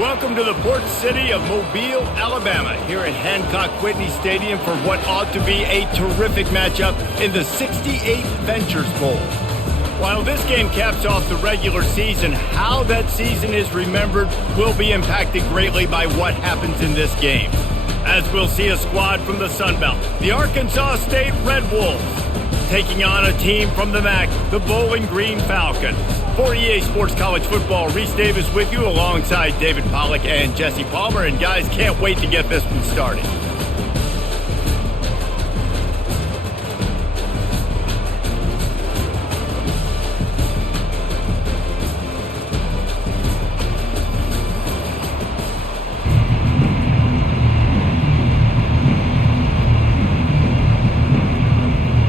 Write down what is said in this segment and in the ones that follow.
Welcome to the port city of Mobile, Alabama, here at Hancock Whitney Stadium for what ought to be a terrific matchup in the 68th Ventures Bowl. While this game caps off the regular season, how that season is remembered will be impacted greatly by what happens in this game. As we'll see a squad from the Sun Belt, the Arkansas State Red Wolves, taking on a team from the MAC, the Bowling Green Falcons. For EA Sports College Football, Reese Davis with you alongside David Pollack and Jesse Palmer. And guys, can't wait to get this one started.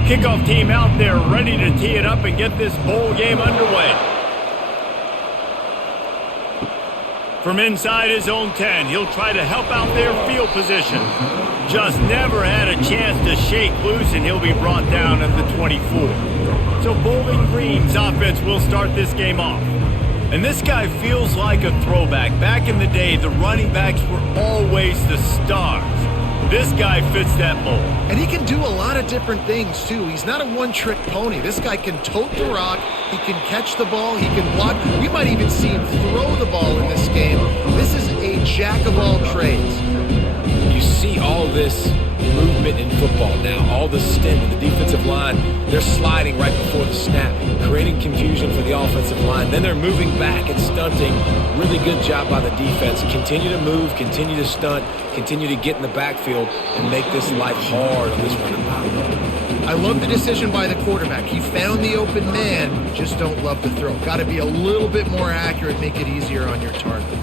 Kickoff team out there ready to tee it up and get this bowl game underway. From inside his own 10, he'll try to help out their field position. Just never had a chance to shake loose, and he'll be brought down at the 24. So Bowling Green's offense will start this game off. And this guy feels like a throwback. Back in the day, the running backs were always the stars. This guy fits that mold. And he can do a lot of different things, too. He's not a one-trick pony. This guy can tote the rock. He can catch the ball. He can block. We might even see him throw the ball in this game. This is a jack of all trades. You see all this movement in football now, all the stem in the defensive line. They're sliding right before the snap, creating confusion for the offensive line. Then they're moving back and stunting. Really good job by the defense. Continue to move, continue to stunt, continue to get in the backfield and make this life hard on this running back. I love the decision by the quarterback. He found the open man, just don't love the throw. Got to be a little bit more accurate, make it easier on your target.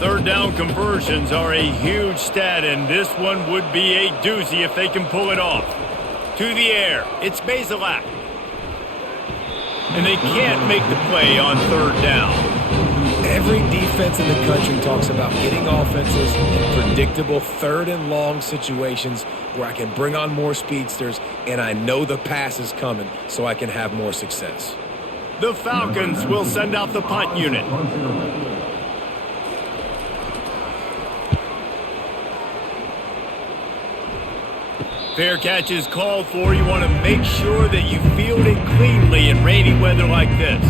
Third down conversions are a huge stat, and this one would be a doozy if they can pull it off. To the air, it's Bazelak. And they can't make the play on third down. Every defense in the country talks about getting offenses in predictable third and long situations where I can bring on more speedsters and I know the pass is coming so I can have more success. The Falcons will send out the punt unit. Fair catch is called for. You want to make sure that you field it cleanly in rainy weather like this.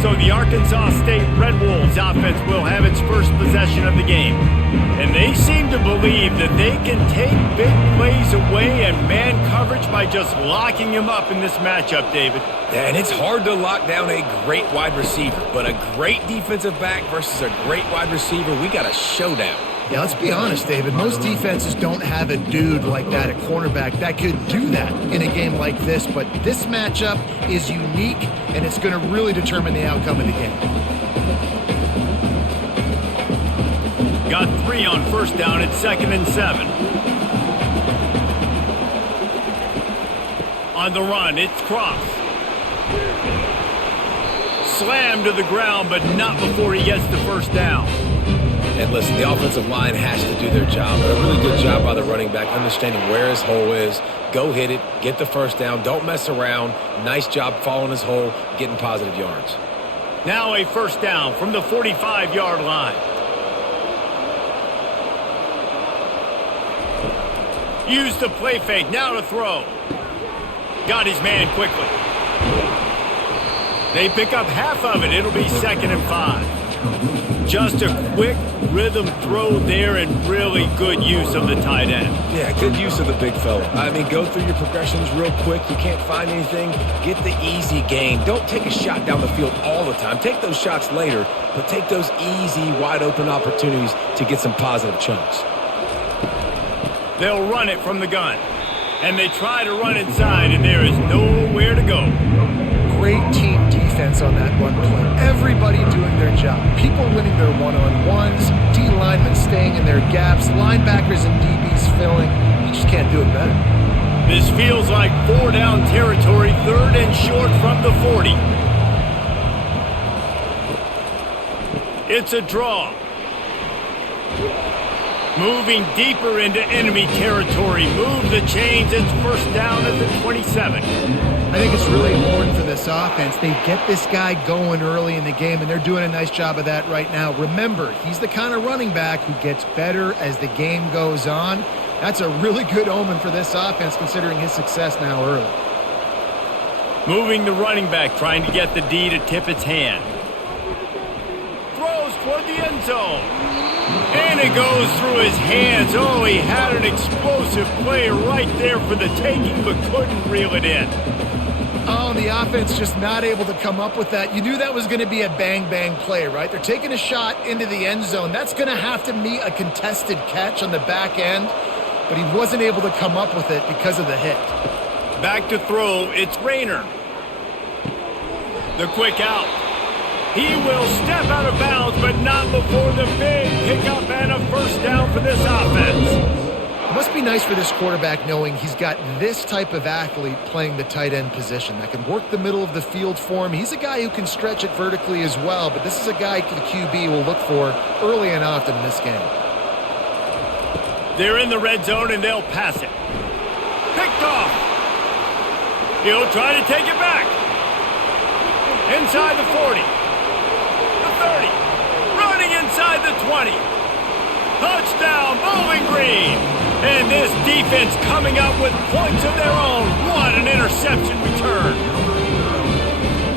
So the Arkansas State Red Wolves offense will have its first possession of the game. And they seem to believe that they can take big plays away and man coverage by just locking him up in this matchup, David. Yeah, and it's hard to lock down a great wide receiver, but a great defensive back versus a great wide receiver, we got a showdown. Yeah, let's be honest, David. Most defenses don't have a dude like that, a cornerback, that could do that in a game like this. But this matchup is unique, and it's going to really determine the outcome of the game. Got 3 on first down at 2nd and 7. On the run, it's Cross. Slammed to the ground, but not before he gets the first down. And listen, the offensive line has to do their job, but a really good job by the running back, understanding where his hole is. Go hit it, get the first down, don't mess around. Nice job following his hole, getting positive yards. Now a first down from the 45-yard line. Use the play fake, now to throw. Got his man quickly. They pick up half of it, it'll be 2nd and 5. Just a quick rhythm throw there and really good use of the tight end. Yeah, good use of the big fella. I mean, go through your progressions real quick. You can't find anything. Get the easy gain. Don't take a shot down the field all the time. Take those shots later, but take those easy, wide-open opportunities to get some positive chunks. They'll run it from the gun. And they try to run inside, and there is nowhere to go. Great team defense on that run play. Everybody doing their job. People winning their one-on-ones, D-linemen staying in their gaps, linebackers and DBs filling. You just can't do it better. This feels like 4-down territory, 3rd and short from the 40. It's a draw. Moving deeper into enemy territory. Move the chains. It's first down at the 27. I think it's really important for this offense. They get this guy going early in the game, and they're doing a nice job of that right now. Remember, he's the kind of running back who gets better as the game goes on. That's a really good omen for this offense, considering his success now early. Moving the running back, trying to get the D to tip its hand. Throws toward the end zone. And it goes through his hands. Oh, he had an explosive play right there for the taking, but couldn't reel it in. Oh, and the offense just not able to come up with that. You knew that was going to be a bang-bang play, right? They're taking a shot into the end zone. That's going to have to meet a contested catch on the back end, but he wasn't able to come up with it because of the hit. Back to throw, it's Rayner. The quick out. He will step out of bounds, but not before the big pickup and a first down for this offense. It must be nice for this quarterback knowing he's got this type of athlete playing the tight end position that can work the middle of the field for him. He's a guy who can stretch it vertically as well, but this is a guy the QB will look for early and often in this game. They're in the red zone, and they'll pass it. Picked off. He'll try to take it back. Inside the 40. The 30. Running inside the 20. Touchdown, Bowling Green. And this defense coming up with points of their own. What an interception return.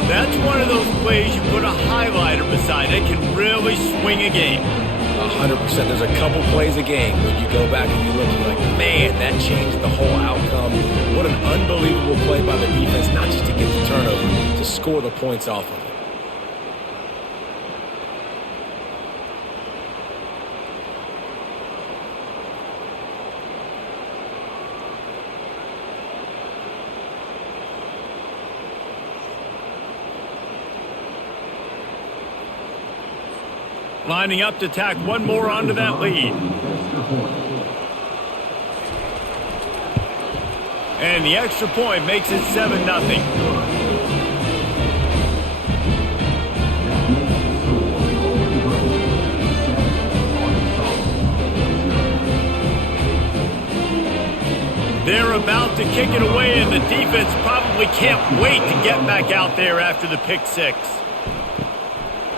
That's one of those plays you put a highlighter beside. It can really swing a game. 100%. There's a couple plays a game when you go back and you look, you're like, man, that changed the whole outcome. What an unbelievable play by the defense, not just to get the turnover, to score the points off of it. Lining up to tack one more onto that lead. And the extra point makes it 7-0. They're about to kick it away, and the defense probably can't wait to get back out there after the pick six.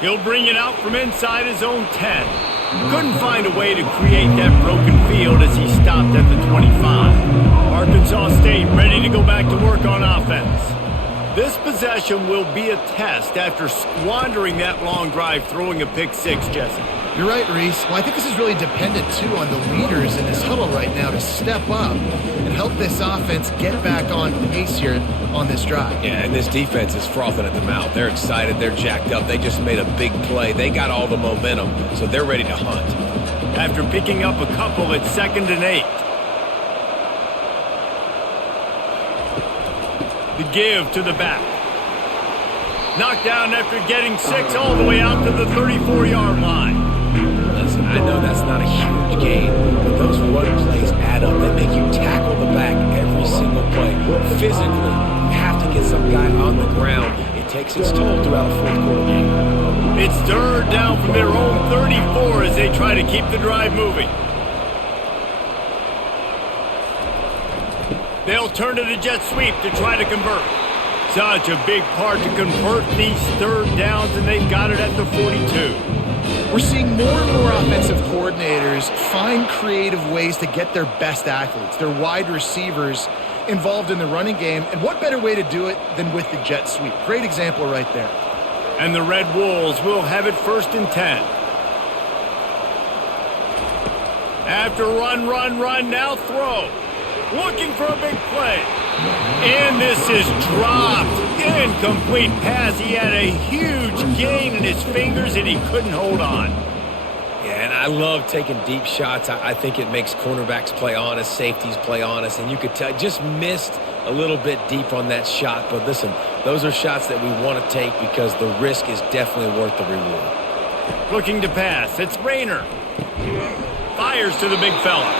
He'll bring it out from inside his own 10. Couldn't find a way to create that broken field as he stopped at the 25. Arkansas State ready to go back to work on offense. This possession will be a test after squandering that long drive throwing a pick six, Jesse. You're right, Reese. Well, I think this is really dependent, too, on the leaders in this huddle right now to step up and help this offense get back on pace here on this drive. Yeah, and this defense is frothing at the mouth. They're excited. They're jacked up. They just made a big play. They got all the momentum, so they're ready to hunt. After picking up a couple at 2nd and 8. The give to the back. Knocked down after getting 6 all the way out to the 34-yard line. Listen, I know that's not a huge gain, but those run plays add up. They make you tackle the back every single play. Physically, you have to get some guy on the ground. It takes its toll throughout a fourth-quarter game. It's 3rd down from their own 34 as they try to keep the drive moving. They'll turn to the jet sweep to try to convert. Such a big part to convert these 3rd downs, and they've got it at the 42. We're seeing more and more offensive coordinators find creative ways to get their best athletes, their wide receivers, involved in the running game. And what better way to do it than with the jet sweep? Great example right there. And the Red Wolves will have it 1st and 10. After run, now throw. Looking for a big play. And this is dropped. Incomplete pass. He had a huge gain in his fingers, and he couldn't hold on. Yeah, and I love taking deep shots. I think it makes cornerbacks play honest, safeties play honest, and you could tell just missed a little bit deep on that shot. But listen, those are shots that we want to take because the risk is definitely worth the reward. Looking to pass. It's Rayner. Fires to the big fella.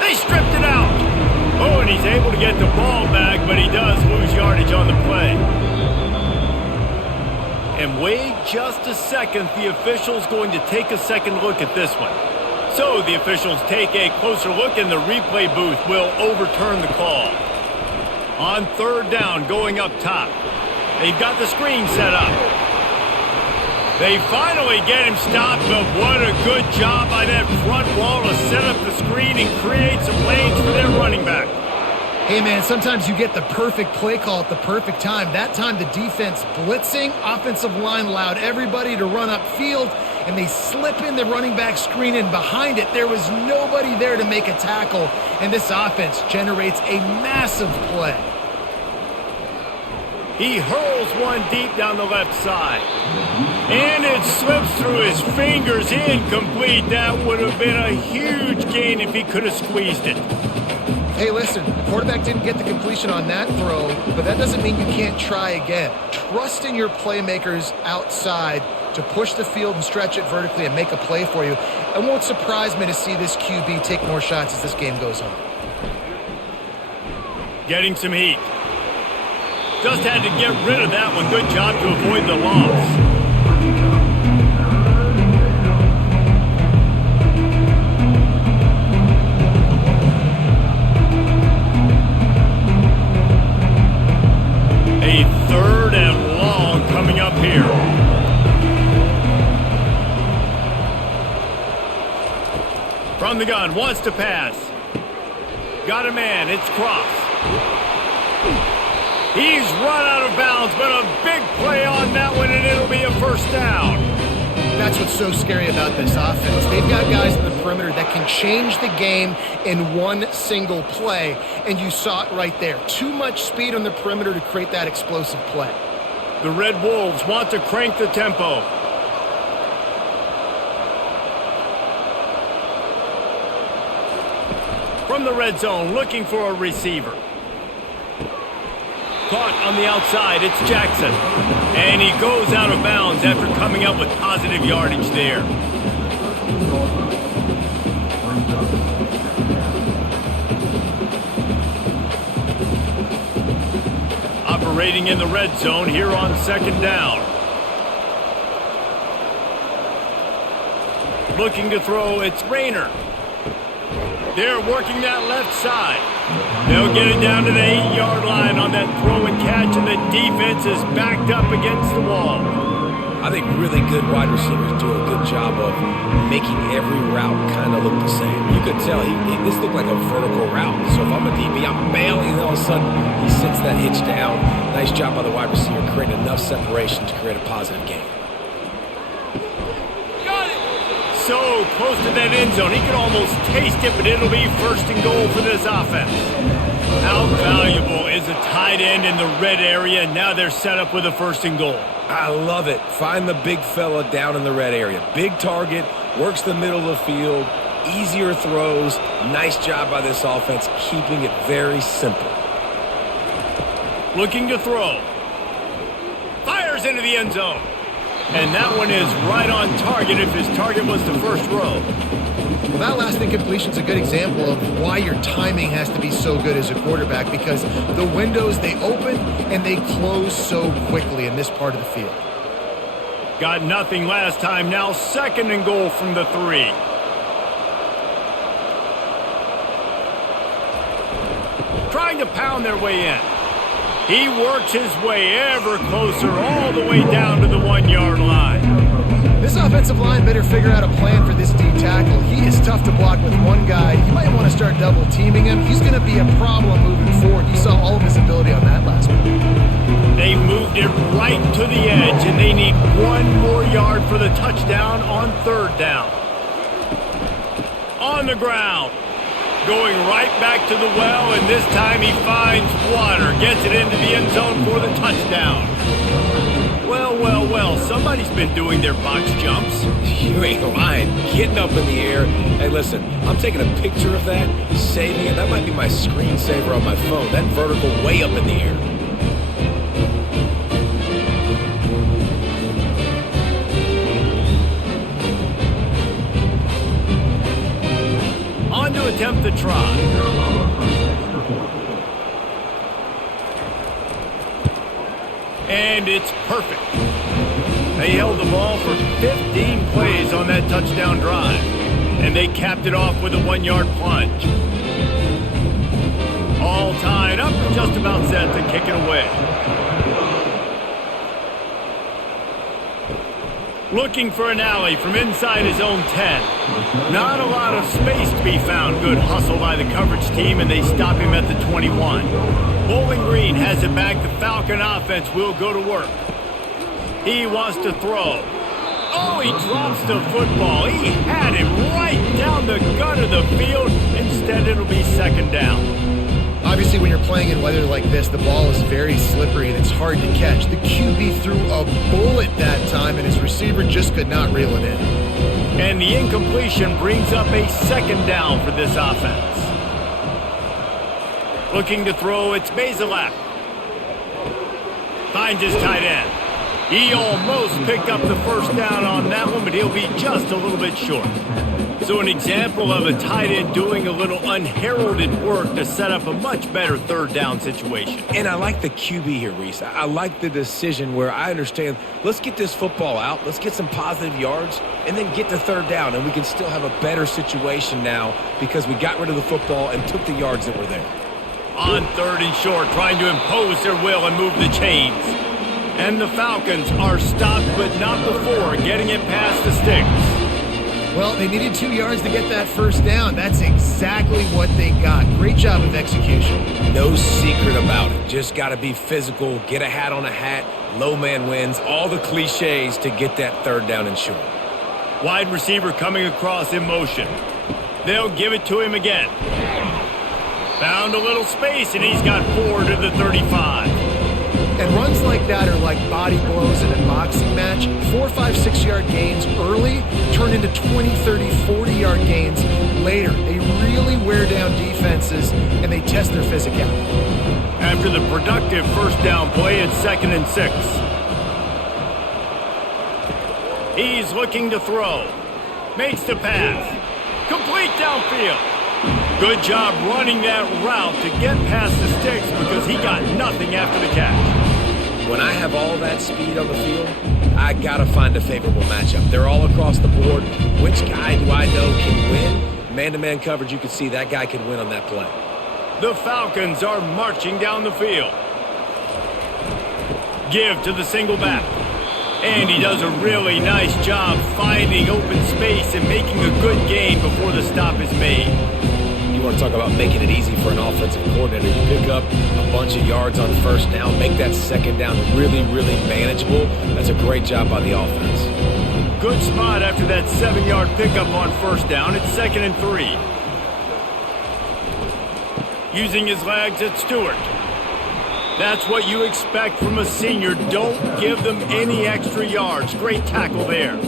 They stripped it out. Oh, and he's able to get the ball back, but he does lose yardage on the play. And wait just a second. The official's going to take a second look at this one. So the officials take a closer look and the replay booth will overturn the call. On third down, going up top. They've got the screen set up. They finally get him stopped, but what a good job by that front wall to set up the screen and create some lanes for their running back. Hey, man, sometimes you get the perfect play call at the perfect time. That time the defense blitzing, offensive line allowed everybody to run upfield, and they slip in the running back screen, and behind it there was nobody there to make a tackle, and this offense generates a massive play. He hurls one deep down the left side. And it slips through his fingers, incomplete. That would have been a huge gain if he could have squeezed it. Hey, listen, the quarterback didn't get the completion on that throw, but that doesn't mean you can't try again. Trust in your playmakers outside to push the field and stretch it vertically and make a play for you. It won't surprise me to see this QB take more shots as this game goes on. Getting some heat. Just had to get rid of that one. Good job to avoid the loss. A third and long coming up here. From the gun, wants to pass. Got a man, it's Cross. He's run out of bounds, but a big play on that one, and it'll be a first down. That's what's so scary about this offense. They've got guys in the perimeter that can change the game in one single play, and you saw it right there. Too much speed on the perimeter to create that explosive play. The Red Wolves want to crank the tempo. From the red zone, looking for a receiver. Caught on the outside, it's Jackson. And he goes out of bounds after coming up with positive yardage there. Operating in the red zone here on second down. Looking to throw, it's Rayner. They're working that left side. They'll get it down to the 8-yard line on that throw and catch, and the defense is backed up against the wall. I think really good wide receivers do a good job of making every route kind of look the same. You could tell this looked like a vertical route. So if I'm a DB, I'm bailing, and all of a sudden he sits that hitch down. Nice job by the wide receiver, creating enough separation to create a positive gain. So close to that end zone, he can almost taste it, but it'll be first and goal for this offense. How valuable is a tight end in the red area? Now they're set up with a first and goal. I love it. Find the big fella down in the red area. Big target, works the middle of the field, easier throws. Nice job by this offense, keeping it very simple. Looking to throw. Fires into the end zone. And that one is right on target if his target was the first row. Well, that last incompletion is a good example of why your timing has to be so good as a quarterback, because the windows, they open and they close so quickly in this part of the field. Got nothing last time. Now second and goal from the 3. Trying to pound their way in. He works his way ever closer all the way down to the 1-yard line. This offensive line better figure out a plan for this D tackle. He is tough to block with one guy. You might want to start double teaming him. He's going to be a problem moving forward. You saw all of his ability on that last one. They moved it right to the edge, and they need 1 more yard for the touchdown on third down. On the ground. Going right back to the well, and this time he finds water. Gets it into the end zone for the touchdown. Well, well, well, somebody's been doing their box jumps. You ain't lying. Getting up in the air. Hey, listen, I'm taking a picture of that, saving it. That might be my screensaver on my phone. That vertical way up in the air. To attempt the try. And it's perfect. They held the ball for 15 plays on that touchdown drive. and they capped it off with a 1-yard plunge. All tied up and just about set to kick it away. Looking for an alley from inside his own 10. Not a lot of space to be found. Good hustle by the coverage team, and they stop him at the 21. Bowling Green has it back. The Falcon offense will go to work. He wants to throw. Oh, he drops the football. He had it right down the gut of the field. Instead, it'll be second down. Obviously, when you're playing in weather like this, the ball is very slippery and it's hard to catch. The QB threw a bullet that time, and his receiver just could not reel it in. And the incompletion brings up a second down for this offense. Looking to throw, it's Bazelak. Finds his tight end. He almost picked up the first down on that one, but he'll be just a little bit short. So an example of a tight end doing a little unheralded work to set up a much better third down situation. And I like the QB here, Reese. I like the decision where I understand, let's get this football out, let's get some positive yards, and then get to third down, and we can still have a better situation now because we got rid of the football and took the yards that were there. On third and short, trying to impose their will and move the chains. And the Falcons are stopped, but not before getting it past the sticks. Well, they needed 2 yards to get that first down. That's exactly what they got. Great job of execution. No secret about it. Just got to be physical, get a hat on a hat, low man wins, all the cliches to get that third down and short. Wide receiver coming across in motion. They'll give it to him again. Found a little space, and he's got 4 to the 35. And runs like that are like body blows in a boxing match. 4, 5, 6-yard gains early turn into 20, 30, 40-yard gains later. They really wear down defenses, and they test their physicality. After the productive first down play, it's 2nd and 6. He's looking to throw. Makes the pass. Complete downfield. Good job running that route to get past the sticks because he got nothing after the catch. When I have all that speed on the field, I got to find a favorable matchup. They're all across the board. Which guy do I know can win? Man-to-man coverage, you can see that guy can win on that play. The Falcons are marching down the field. Give to the single back. And he does a really nice job finding open space and making a good gain before the stop is made. You want to talk about making it easy for an offensive coordinator. You pick up a bunch of yards on first down, make that second down really, really manageable. That's a great job by the offense. Good spot after that 7-yard pickup on first down. It's 2nd and 3. Using his legs at Stewart. That's what you expect from a senior. Don't give them any extra yards. Great tackle there.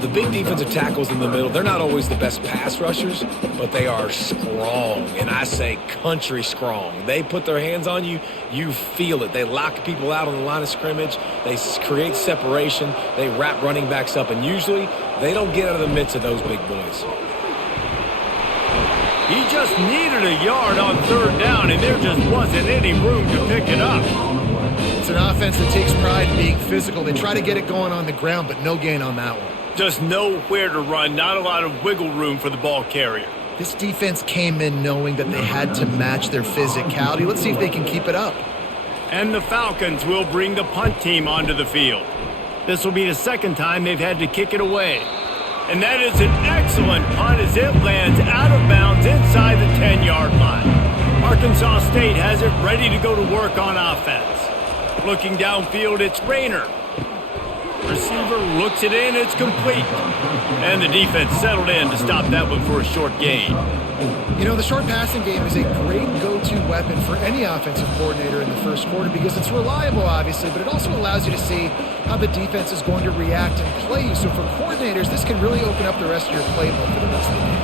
The big defensive tackles in the middle, they're not always the best pass rushers, but they are strong, and I say country strong. They put their hands on you, you feel it. They lock people out on the line of scrimmage. They create separation. They wrap running backs up, and usually they don't get out of the midst of those big boys. He just needed a yard on third down, and there just wasn't any room to pick it up. It's an offense that takes pride in being physical. They try to get it going on the ground, but no gain on that one. Just nowhere to run, not a lot of wiggle room for the ball carrier. This defense came in knowing that they had to match their physicality. Let's see if they can keep it up. And the Falcons will bring the punt team onto the field. This will be the second time they've had to kick it away. And that is an excellent punt as it lands out of bounds inside the 10-yard line. Arkansas State has it ready to go to work on offense. Looking downfield, it's Rayner. Receiver looks it in, it's complete. And the defense settled in to stop that one for a short gain. You know, the short passing game is a great go-to weapon for any offensive coordinator in the first quarter because it's reliable, obviously, but it also allows you to see how the defense is going to react and play you. So for coordinators, this can really open up the rest of your playbook for the rest of the game.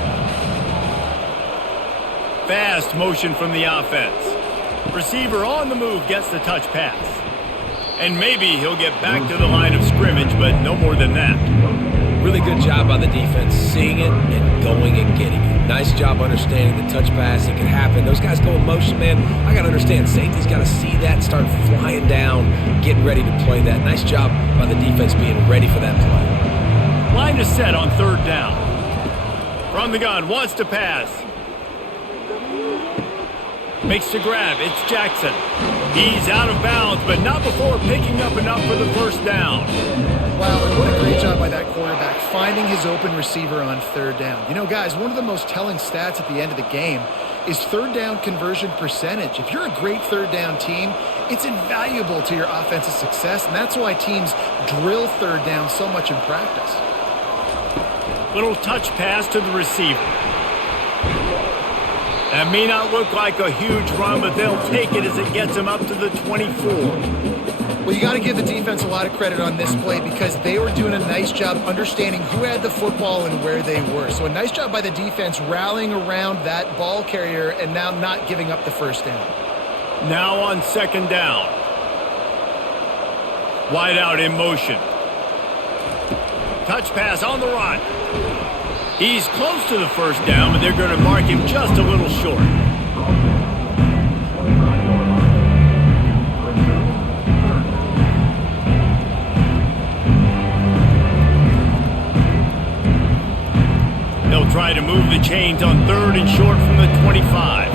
Fast motion from the offense. Receiver on the move gets the touch pass. And maybe he'll get back to the line of scrimmage, but no more than that. Really good job by the defense, seeing it and going and getting it. Nice job understanding the touch pass. It can happen. Those guys go in motion, man. I got to understand. Safety's got to see that and start flying down, getting ready to play that. Nice job by the defense being ready for that play. Line is set on third down. From the gun, wants to pass. Makes the grab. It's Jackson. He's out of bounds, but not before picking up enough for the first down. Wow, and what a great job by that quarterback, finding his open receiver on third down. You know, guys, one of the most telling stats at the end of the game is third down conversion percentage. If you're a great third down team, it's invaluable to your offensive success, and that's why teams drill third down so much in practice. Little touch pass to the receiver. That may not look like a huge run, but they'll take it as it gets them up to the 24. Well, you got to give the defense a lot of credit on this play because they were doing a nice job understanding who had the football and where they were. So a nice job by the defense rallying around that ball carrier and now not giving up the first down. Now on second down. Wide out in motion. Touch pass on the run. He's close to the first down, but they're going to mark him just a little short. They'll try to move the chains on third and short from the 25.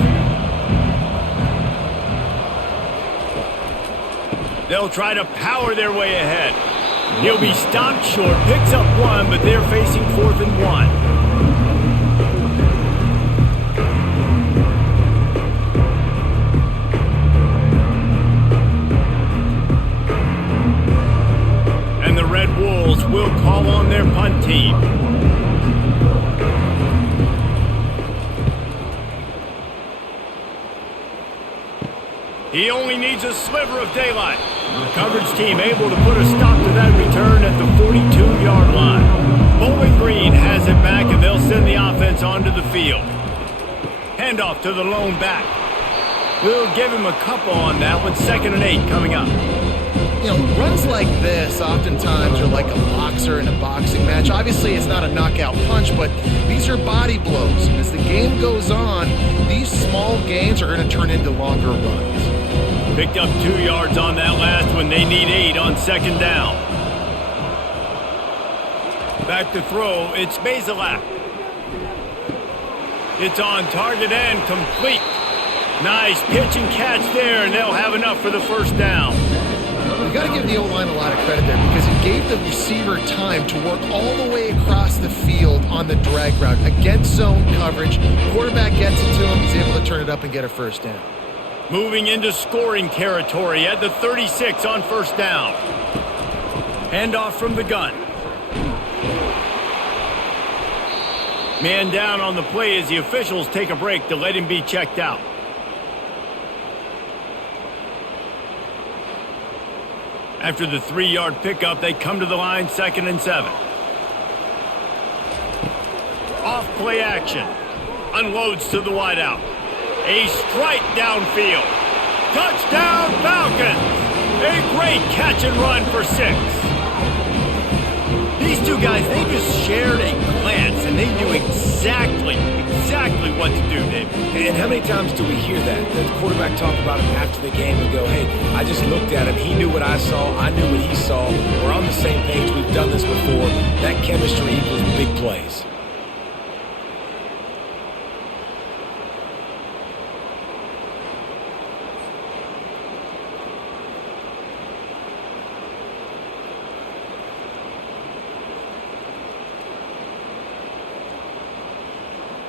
They'll try to power their way ahead. He'll be stopped short, picks up one, but they're facing 4th and 1. And the Red Wolves will call on their punt team. He only needs a sliver of daylight. Coverage team able to put a stop to that return at the 42-yard line. Bowling Green has it back, and they'll send the offense onto the field. Handoff to the lone back. We'll give him a couple on that one. 2nd and 8 coming up. You know, runs like this oftentimes are like a boxer in a boxing match. Obviously, it's not a knockout punch, but these are body blows. And as the game goes on, these small gains are going to turn into longer runs. Picked up 2 yards on that last one. They need 8 on second down. Back to throw. It's Bazelak. It's on target and complete. Nice pitch and catch there, and they'll have enough for the first down. You got to give the O-line a lot of credit there because it gave the receiver time to work all the way across the field on the drag route against zone coverage. Quarterback gets it to him. He's able to turn it up and get a first down. Moving into scoring territory at the 36 on first down. Handoff from the gun. Man down on the play as the officials take a break to let him be checked out. After the 3-yard pickup, they come to the line, 2nd and 7. Off play action. Unloads to the wideout. A strike downfield. Touchdown Falcons! A great catch and run for 6. These two guys, they just shared a glance, and they knew exactly what to do, Dave. And how many times do we hear that? The quarterback talk about him after the game and go, hey, I just looked at him. He knew what I saw. I knew what he saw. We're on the same page. We've done this before. That chemistry equals big plays.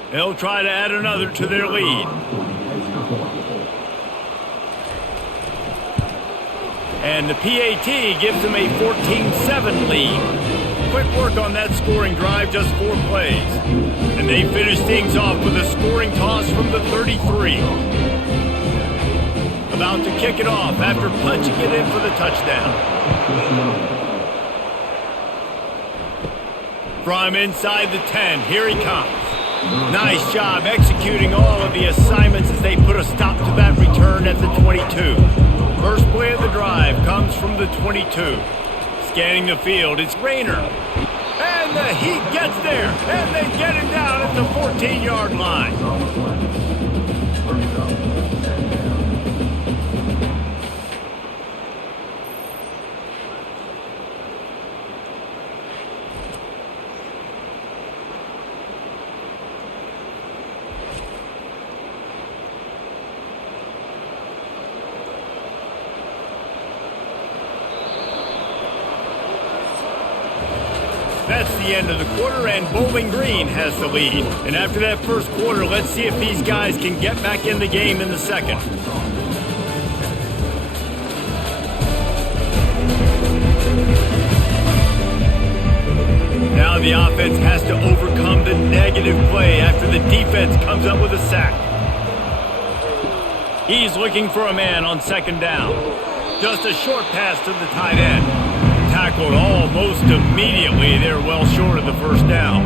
They'll try to add another to their lead. And the PAT gives them a 14-7 lead. Quick work on that scoring drive, just 4 plays. And they finish things off with a scoring toss from the 33. About to kick it off after punching it in for the touchdown. From inside the 10, here he comes. Nice job executing all of the assignments as they put a stop to that return at the 22. First play of the drive comes from the 22. Scanning the field, it's Rayner. And the Heat gets there, and they get him down at the 14-yard line. That's the end of the quarter, and Bowling Green has the lead. And after that first quarter, let's see if these guys can get back in the game in the second. Now the offense has to overcome the negative play after the defense comes up with a sack. He's looking for a man on second down. Just a short pass to the tight end. Tackled almost immediately. They're well short of the first down.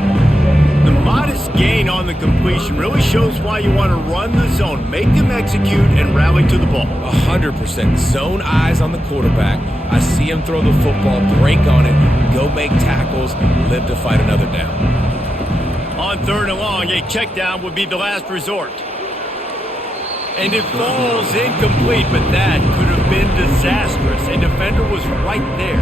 The modest gain on the completion really shows why you want to run the zone, make them execute, and rally to the ball. 100%. Zone eyes on the quarterback. I see him throw the football, break on it, go make tackles, live to fight another down. On third and long, a check down would be the last resort. And it falls incomplete, but that could have been disastrous. A defender was right there.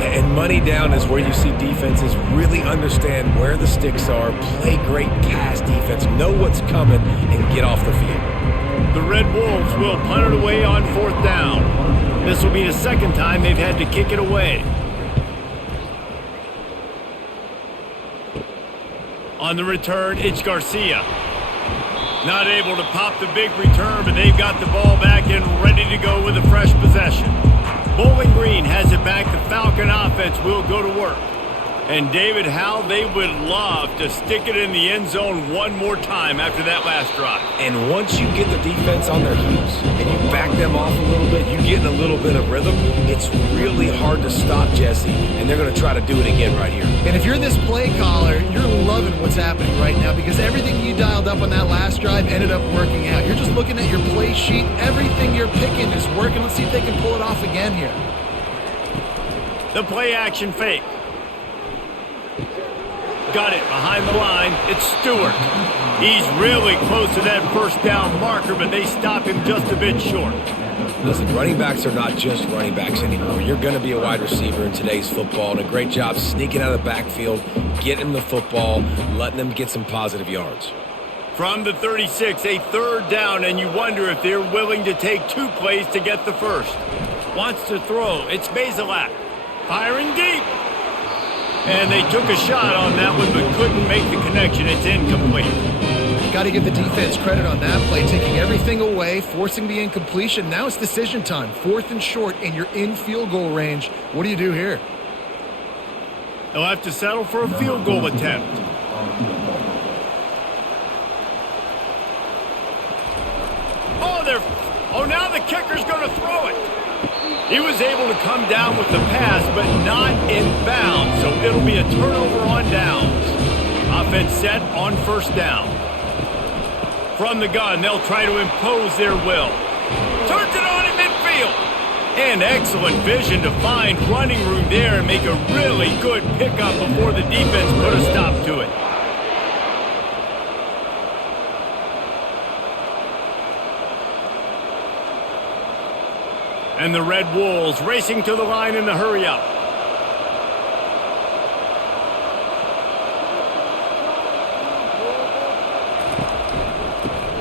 And money down is where you see defenses really understand where the sticks are, play great pass defense, know what's coming, and get off the field. The Red Wolves will punt it away on fourth down. This will be the second time they've had to kick it away. On the return, it's Garcia. Not able to pop the big return, but they've got the ball back and ready to go with a fresh possession. Bowling Green has it back. The Falcon offense will go to work. And David, how they would love to stick it in the end zone one more time after that last drive. And once you get the defense on their heels and you back them off a little bit, you get in a little bit of rhythm, it's really hard to stop Jesse, and they're going to try to do it again right here. And if you're this play caller, you're loving what's happening right now because everything you dialed up on that last drive ended up working out. You're just looking at your play sheet. Everything you're picking is working. Let's see if they can pull it off again here. The play action fake. Got it behind the line. It's Stewart. He's really close to that first down marker, but they stop him just a bit short. Listen, running backs are not just running backs anymore. You're going to be a wide receiver in today's football, and a great job sneaking out of the backfield, getting them the football, letting them get some positive yards. From the 36, a third down, and you wonder if they're willing to take two plays to get the first. Wants to throw. It's Bazelak. Firing deep. And they took a shot on that one, but couldn't make the connection. It's incomplete. Got to give the defense credit on that play, taking everything away, forcing the incompletion. Now it's decision time. Fourth and short, and you're in field goal range. What do you do here? They'll have to settle for a field goal attempt. Oh, now the kicker's going to throw it. He was able to come down with the pass, but not in bounds, so it'll be a turnover on downs. Offense set on first down. From the gun, they'll try to impose their will. Turns it on in midfield. And excellent vision to find running room there and make a really good pickup before the defense put a stop to it. And the Red Wolves racing to the line in the hurry-up.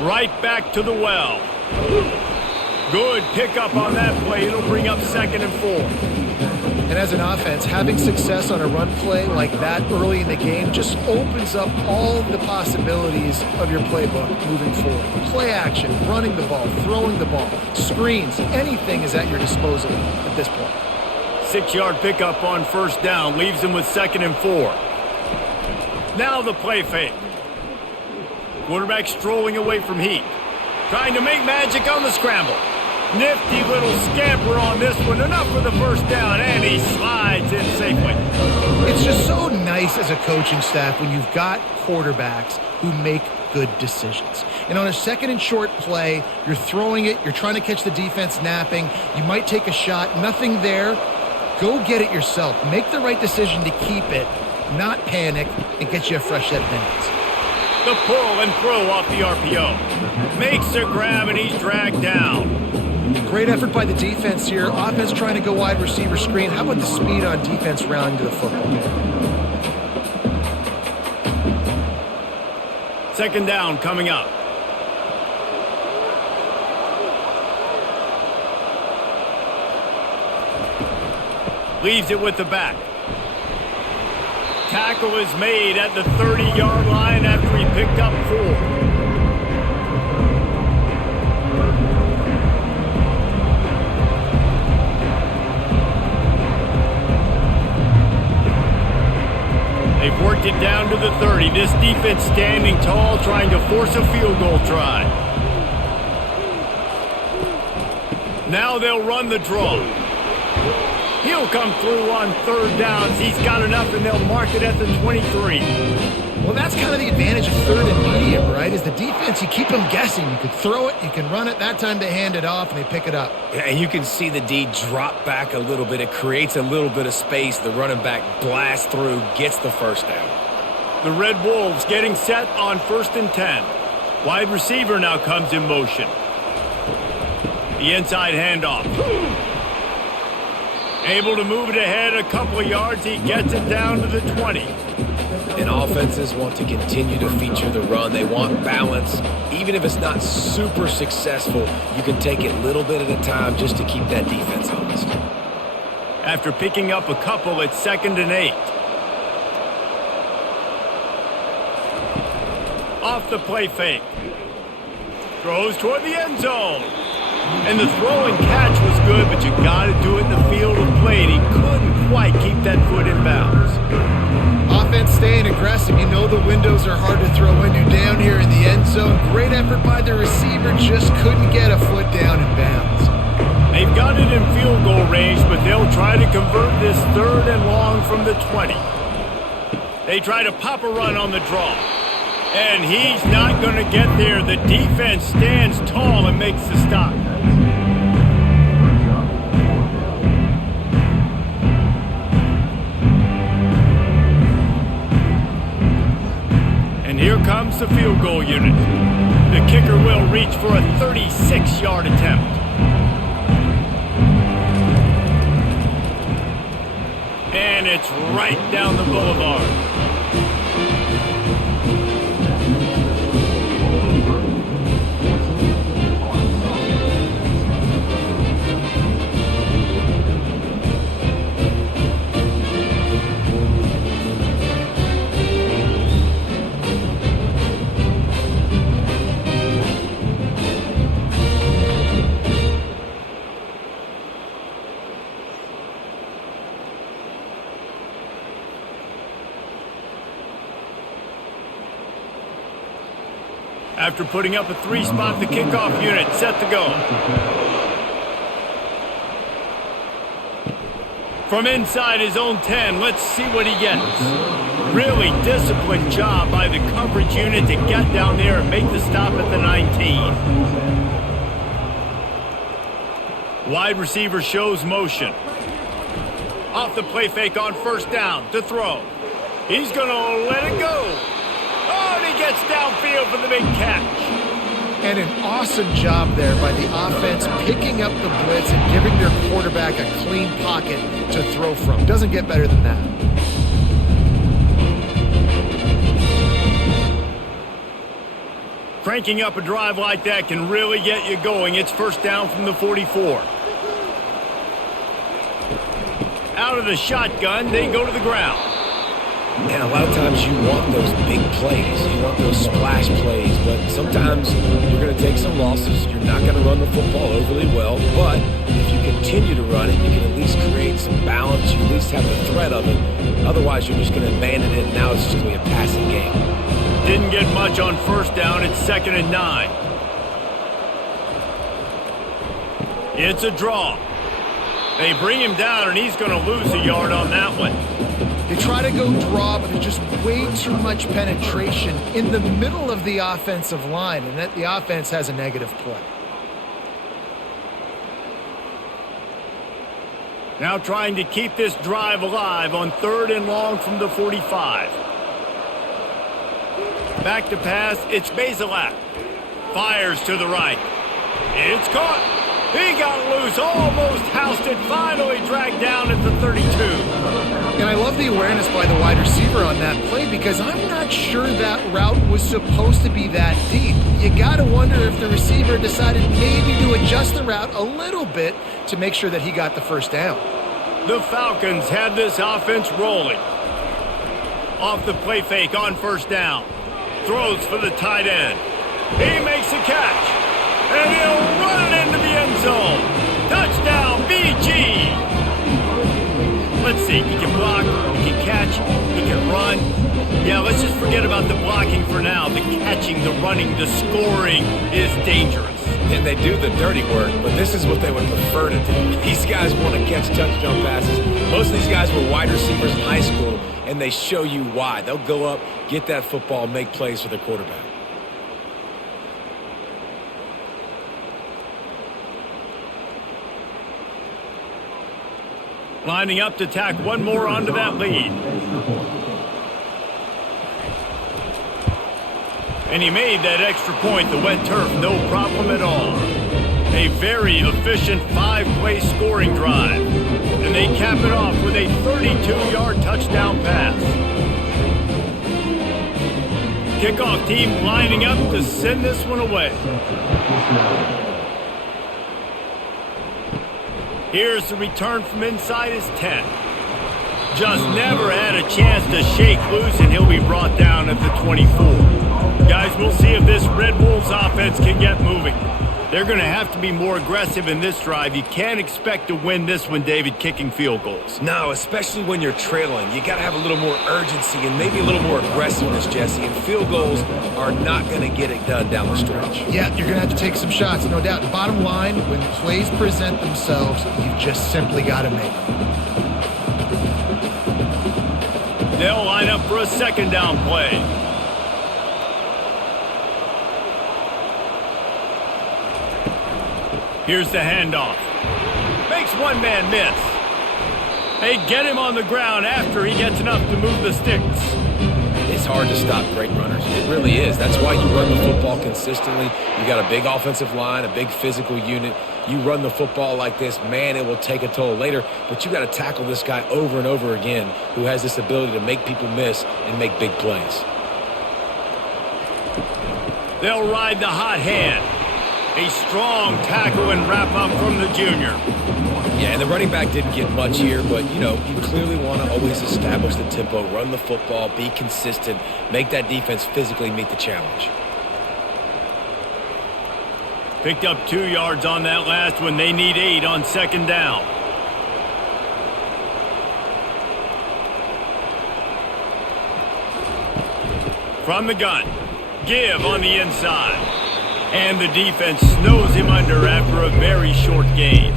Right back to the well. Good pickup on that play. It'll bring up second and 4. And as an offense, having success on a run play like that early in the game just opens up all the possibilities of your playbook moving forward. Play action, running the ball, throwing the ball, screens, anything is at your disposal at this point. 6-yard pickup on first down leaves him with second and 4. Now the play fake. Quarterback strolling away from Heat. Trying to make magic on the scramble. Nifty little scamper on this one. Enough for the first down, and he slides in safely. It's just so nice as a coaching staff when you've got quarterbacks who make good decisions. And on a second and short play, you're throwing it, you're trying to catch the defense napping, you might take a shot, nothing there. Go get it yourself. Make the right decision to keep it, not panic, and get you a fresh set of downs. The pull and throw off the RPO. Makes a grab, and he's dragged down. Great effort by the defense here. Offense trying to go wide receiver screen. How about the speed on defense rounding to the football? Second down coming up. Leaves it with the back. tackle is made at the 30-yard line after he picked up 4. They've worked it down to the 30. This defense standing tall, trying to force a field goal try. Now they'll run the draw. He'll come through on 3rd downs. He's got enough, and they'll mark it at the 23. Well, that's kind of the advantage of 3rd and medium, right? Is the defense, you keep them guessing. You could throw it, you can run it. That time they hand it off, and they pick it up. Yeah, and you can see the D drop back a little bit. It creates a little bit of space. The running back blasts through, gets the 1st down. The Red Wolves getting set on 1st and 10. Wide receiver now comes in motion. The inside handoff. Able to move it ahead a couple of yards. He gets it down to the 20. And offenses want to continue to feature the run. They want balance. Even if it's not super successful, you can take it a little bit at a time just to keep that defense honest. After picking up a couple, it's 2nd and 8. Off the play fake. Throws toward the end zone. And the throw and catch was good, but you got to do it in the field of play. And he couldn't quite keep that foot in bounds. Offense staying aggressive. You know the windows are hard to throw in. You're down here in the end zone. Great effort by the receiver. Just couldn't get a foot down in bounds. They've got it in field goal range, but they'll try to convert this 3rd and long from the 20. They try to pop a run on the draw. And he's not going to get there. The defense stands tall and makes the stop. And here comes the field goal unit. The kicker will reach for a 36-yard attempt. And it's right down the boulevard. After putting up a 3-spot, the kickoff unit set to go. From inside his own 10, let's see what he gets. Really disciplined job by the coverage unit to get down there and make the stop at the 19. Wide receiver shows motion. Off the play fake on 1st down to throw. He's going to let it go. Oh, and he gets downfield for the big catch. And an awesome job there by the offense picking up the blitz and giving their quarterback a clean pocket to throw from. Doesn't get better than that. Cranking up a drive like that can really get you going. It's 1st down from the 44. Out of the shotgun, they go to the ground. And a lot of times you want those big plays. You want those splash plays. But sometimes you're going to take some losses. You're not going to run the football overly well. But if you continue to run it, you can at least create some balance. You at least have the threat of it. Otherwise, you're just going to abandon it, and now it's just going to be a passing game. Didn't get much on 1st down. It's 2nd and 9. It's a draw. They bring him down, and he's going to lose a yard on that one. They try to go draw, but there's just way too much penetration in the middle of the offensive line, and that the offense has a negative play. Now trying to keep this drive alive on 3rd and long from the 45. Back to pass, it's Bazelak. Fires to the right. It's caught. He got loose, almost housed it, finally dragged down at the 32. And I love the awareness by the wide receiver on that play because I'm not sure that route was supposed to be that deep. You got to wonder if the receiver decided maybe to adjust the route a little bit to make sure that he got the 1st down. The Falcons had this offense rolling. Off the play fake on first down. Throws for the tight end. He makes a catch. And he'll run it into the end zone. Touchdown, BG. Let's see. He can block. He can catch. He can run. Yeah, let's just forget about the blocking for now. The catching, the running, the scoring is dangerous. And they do the dirty work, but this is what they would prefer to do. These guys want to catch touchdown passes. Most of these guys were wide receivers in high school, and they show you why. They'll go up, get that football, make plays for their quarterback. Lining up to tack one more onto that lead. And he made that extra point, the wet turf, no problem at all. A very efficient 5-play scoring drive. And they cap it off with a 32-yard touchdown pass. Kickoff team lining up to send this one away. Here's the return from inside his 10. Just never had a chance to shake loose, and he'll be brought down at the 24. Guys, we'll see if this Red Wolves offense can get moving. They're going to have to be more aggressive in this drive. You can't expect to win this one, David, kicking field goals. No, especially when you're trailing. You got to have a little more urgency and maybe a little more aggressiveness, Jesse. And field goals are not going to get it done down the stretch. Yeah, you're going to have to take some shots, no doubt. Bottom line, when plays present themselves, you just simply got to make them. They'll line up for a second down play. Here's the handoff. Makes one man miss. They get him on the ground after he gets enough to move the sticks. It's hard to stop great runners. It really is. That's why you run the football consistently. You got a big offensive line, a big physical unit. You run the football like this, man, it will take a toll later. But you got to tackle this guy over and over again who has this ability to make people miss and make big plays. They'll ride the hot hand. A strong tackle and wrap up from the junior. Yeah, and the running back didn't get much here, but, you clearly want to always establish the tempo, run the football, be consistent, make that defense physically meet the challenge. Picked up 2 yards on that last one. They need 8 on second down. From the gun. Give on the inside. And the defense snows him under after a very short gain.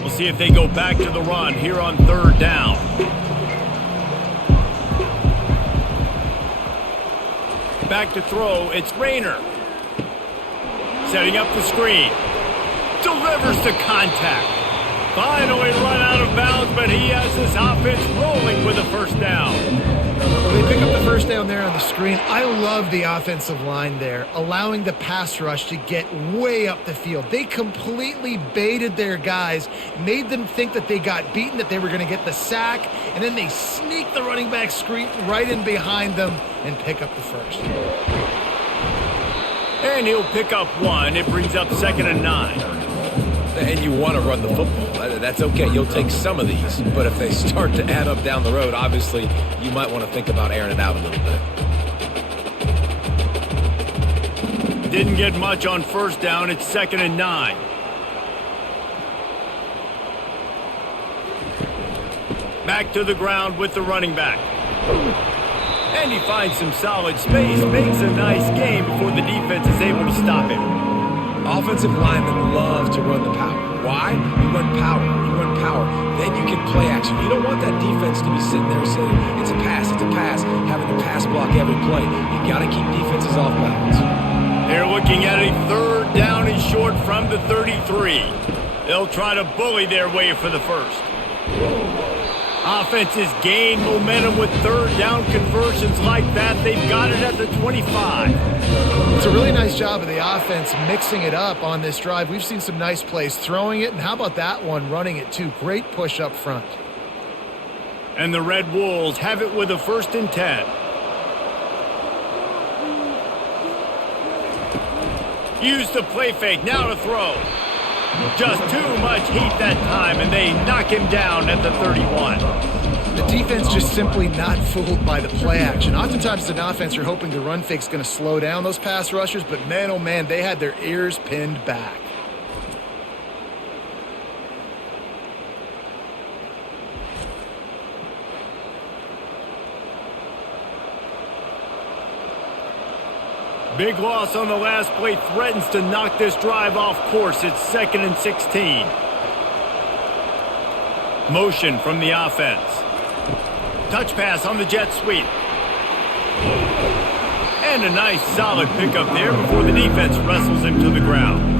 We'll see if they go back to the run here on third down. Back to throw, it's Rayner. Setting up the screen. Delivers to contact. Finally run out of bounds, but he has this offense rolling with a first down. They pick up the first down there on the screen. I love the offensive line there, allowing the pass rush to get way up the field. They completely baited their guys, made them think that they got beaten, that they were going to get the sack, and then they sneak the running back screen right in behind them and pick up the first. And he'll pick up 1. It brings up 2nd and 9. And you want to run the football. That's okay. You'll take some of these. But if they start to add up down the road, obviously, you might want to think about airing it out a little bit. Didn't get much on first down. It's 2nd and 9. Back to the ground with the running back. And he finds some solid space. Makes a nice game before the defense is able to stop him. Offensive linemen love to run the power. Why? You run power. You run power. Then you can play action. You don't want that defense to be sitting there saying, it's a pass, having to pass block every play. You got to keep defenses off balance. They're looking at a third down and short from the 33. They'll try to bully their way for the first. Offenses gain momentum with third down conversions like that. They've got it at the 25. It's a really nice job of the offense mixing it up on this drive. We've seen some nice plays throwing it, and how about that one running it too? Great push up front. And the Red Wolves have it with a 1st and 10. Use the play fake, now to throw. Just too much heat that time, and they knock him down at the 31. The defense just simply not fooled by the play action. Oftentimes as an offense, you're hoping the run fake's going to slow down those pass rushers, but man, oh man, they had their ears pinned back. Big loss on the last play threatens to knock this drive off course. It's 2nd and 16. Motion from the offense. Touch pass on the jet sweep. And a nice solid pickup there before the defense wrestles him to the ground.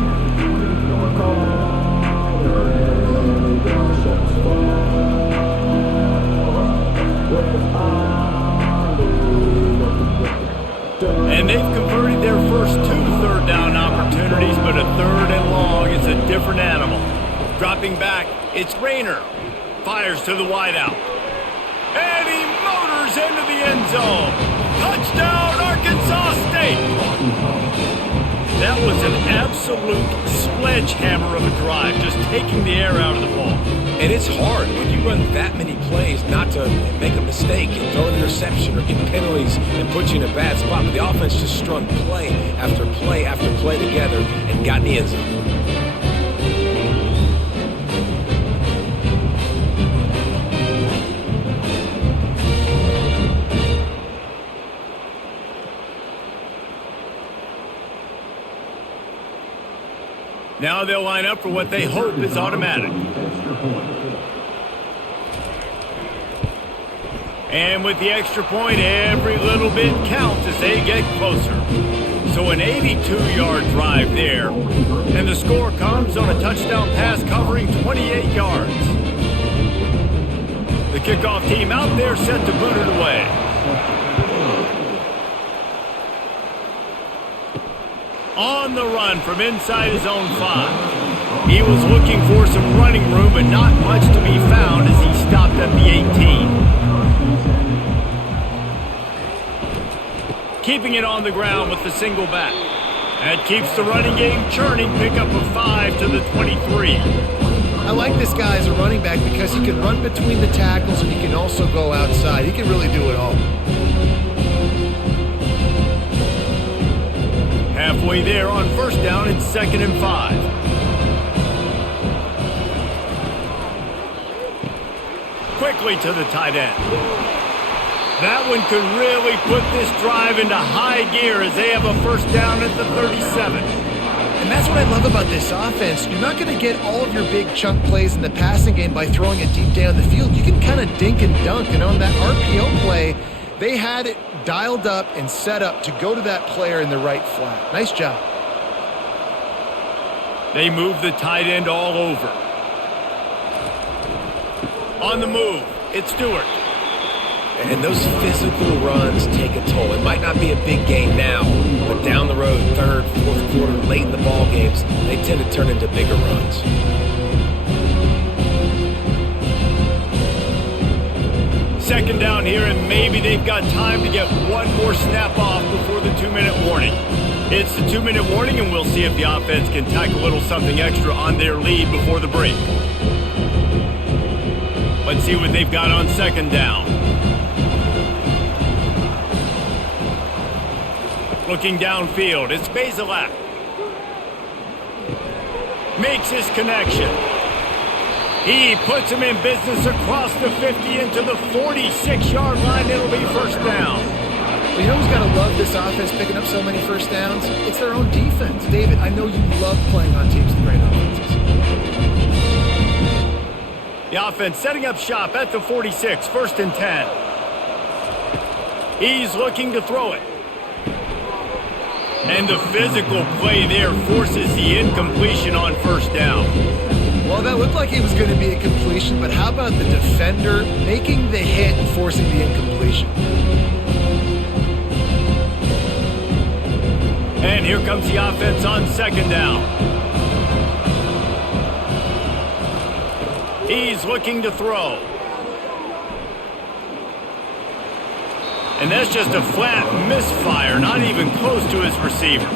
And they've converted their first 2 third down opportunities, but a 3rd and long is a different animal. Dropping back, it's Rayner. Fires to the wideout. And he motors into the end zone. Touchdown, Arkansas State! That was an absolute sledgehammer of a drive, just taking the air out of the ball. And it's hard when you run that many plays not to make a mistake and throw an interception or get penalties and put you in a bad spot. But the offense just strung play after play after play together and got in the end zone. Now they'll line up for what they hope is automatic. And with the extra point, every little bit counts as they get closer. So an 82-yard drive there. And the score comes on a touchdown pass covering 28 yards. The kickoff team out there set to boot it away. On the run from inside his own 5. He was looking for some running room, but not much to be found as he stopped at the 18. Keeping it on the ground with the single back. That keeps the running game churning. Pickup of 5 to the 23. I like this guy as a running back because he can run between the tackles and he can also go outside. He can really do it all. Halfway there on first down, it's 2nd and 5. Quickly to the tight end. That one could really put this drive into high gear as they have a first down at the 37. And that's what I love about this offense. You're not going to get all of your big chunk plays in the passing game by throwing it deep down the field. You can kind of dink and dunk. And on that RPO play, they had it dialed up and set up to go to that player in the right flat. Nice job. They move the tight end all over. On the move, it's Stewart. And those physical runs take a toll. It might not be a big game now, but down the road, 3rd, 4th quarter, late in the ball games, they tend to turn into bigger runs. Second down here, and maybe they've got time to get one more snap off before the 2-minute warning. It's the 2-minute warning, and we'll see if the offense can tack a little something extra on their lead before the break. Let's see what they've got on second down. Looking downfield, it's Bazelak. Makes his connection. He puts him in business across the 50 into the 46-yard line. It'll be first down. Well, you know who's got to love this offense picking up so many first downs? It's their own defense. David, I know you love playing on teams with great offenses. The offense setting up shop at the 46, 1st and 10. He's looking to throw it. And the physical play there forces the incompletion on first down. Well, that looked like it was going to be a completion, but how about the defender making the hit and forcing the incompletion? And here comes the offense on second down. He's looking to throw. And that's just a flat misfire, not even close to his receiver.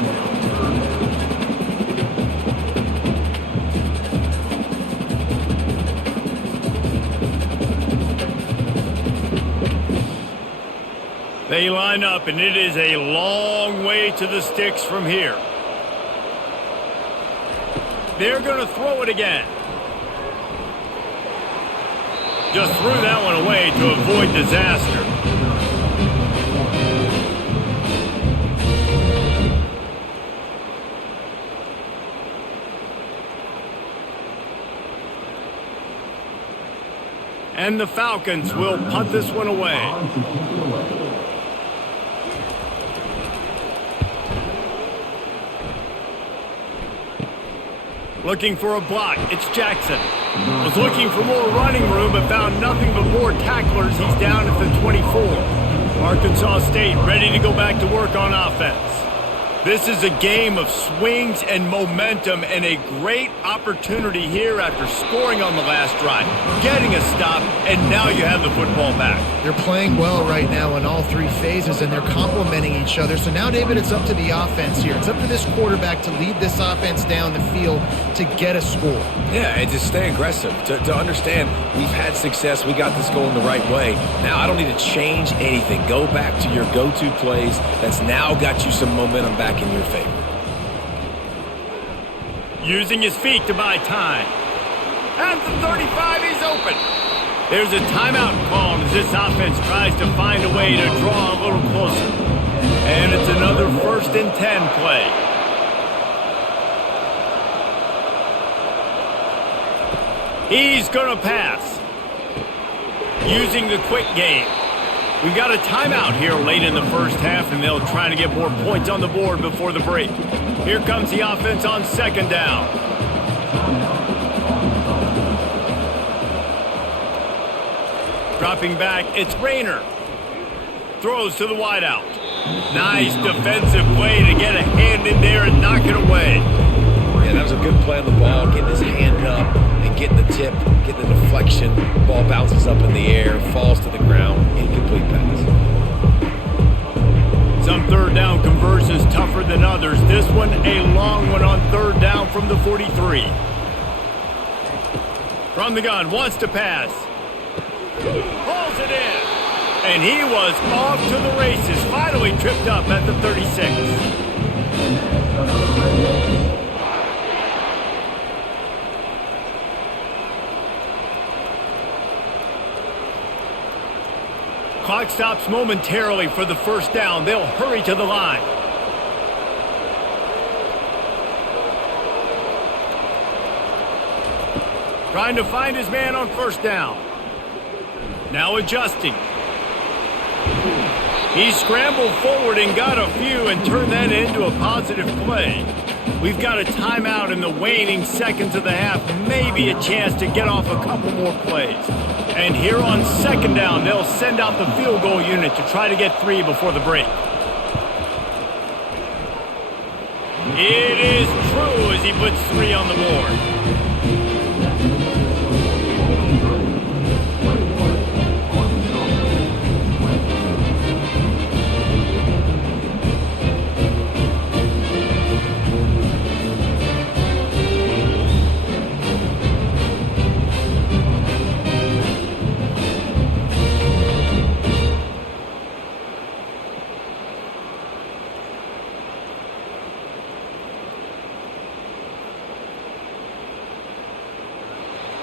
They line up, and it is a long way to the sticks from here. They're going to throw it again. Just threw that one away to avoid disaster. And the Falcons will punt this one away. Looking for a block. It's Jackson. Was looking for more running room, but found nothing but more tacklers. He's down at the 24. Arkansas State ready to go back to work on offense. This is a game of swings and momentum, and a great opportunity here after scoring on the last drive, getting a stop, and now you have the football back. They're playing well right now in all three phases, and they're complementing each other. So now, David, it's up to the offense here. It's up to this quarterback to lead this offense down the field to get a score. Yeah, and to stay aggressive, to understand we've had success, we got this going the right way. Now I don't need to change anything. Go back to your go-to plays. That's now got you some momentum back in your favor. Using his feet to buy time. At the 35, he's open. There's a timeout called as this offense tries to find a way to draw a little closer. And it's another 1st and 10 play. He's going to pass. Using the quick game. We've got a timeout here late in the first half, and they'll try to get more points on the board before the break. Here comes the offense on 2nd down. Dropping back, it's Rayner. Throws to the wideout. Nice defensive play to get a hand in there and knock it away. Yeah, that was a good play on the ball, getting his hand up and getting the tip, getting the deflection. Ball bounces up in the air, falls to the ground, incomplete pass. Some 3rd down conversions tougher than others. This one a long one on 3rd down from the 43. From the gun, wants to pass. Pulls it in. And he was off to the races. Finally tripped up at the 36. Clock stops momentarily for the 1st down. They'll hurry to the line. Trying to find his man on 1st down. Now adjusting. He scrambled forward and got a few and turned that into a positive play. We've got a timeout in the waning seconds of the half. Maybe a chance to get off a couple more plays. And here on 2nd down, they'll send out the field goal unit to try to get 3 before the break. It is true as he puts 3 on the board.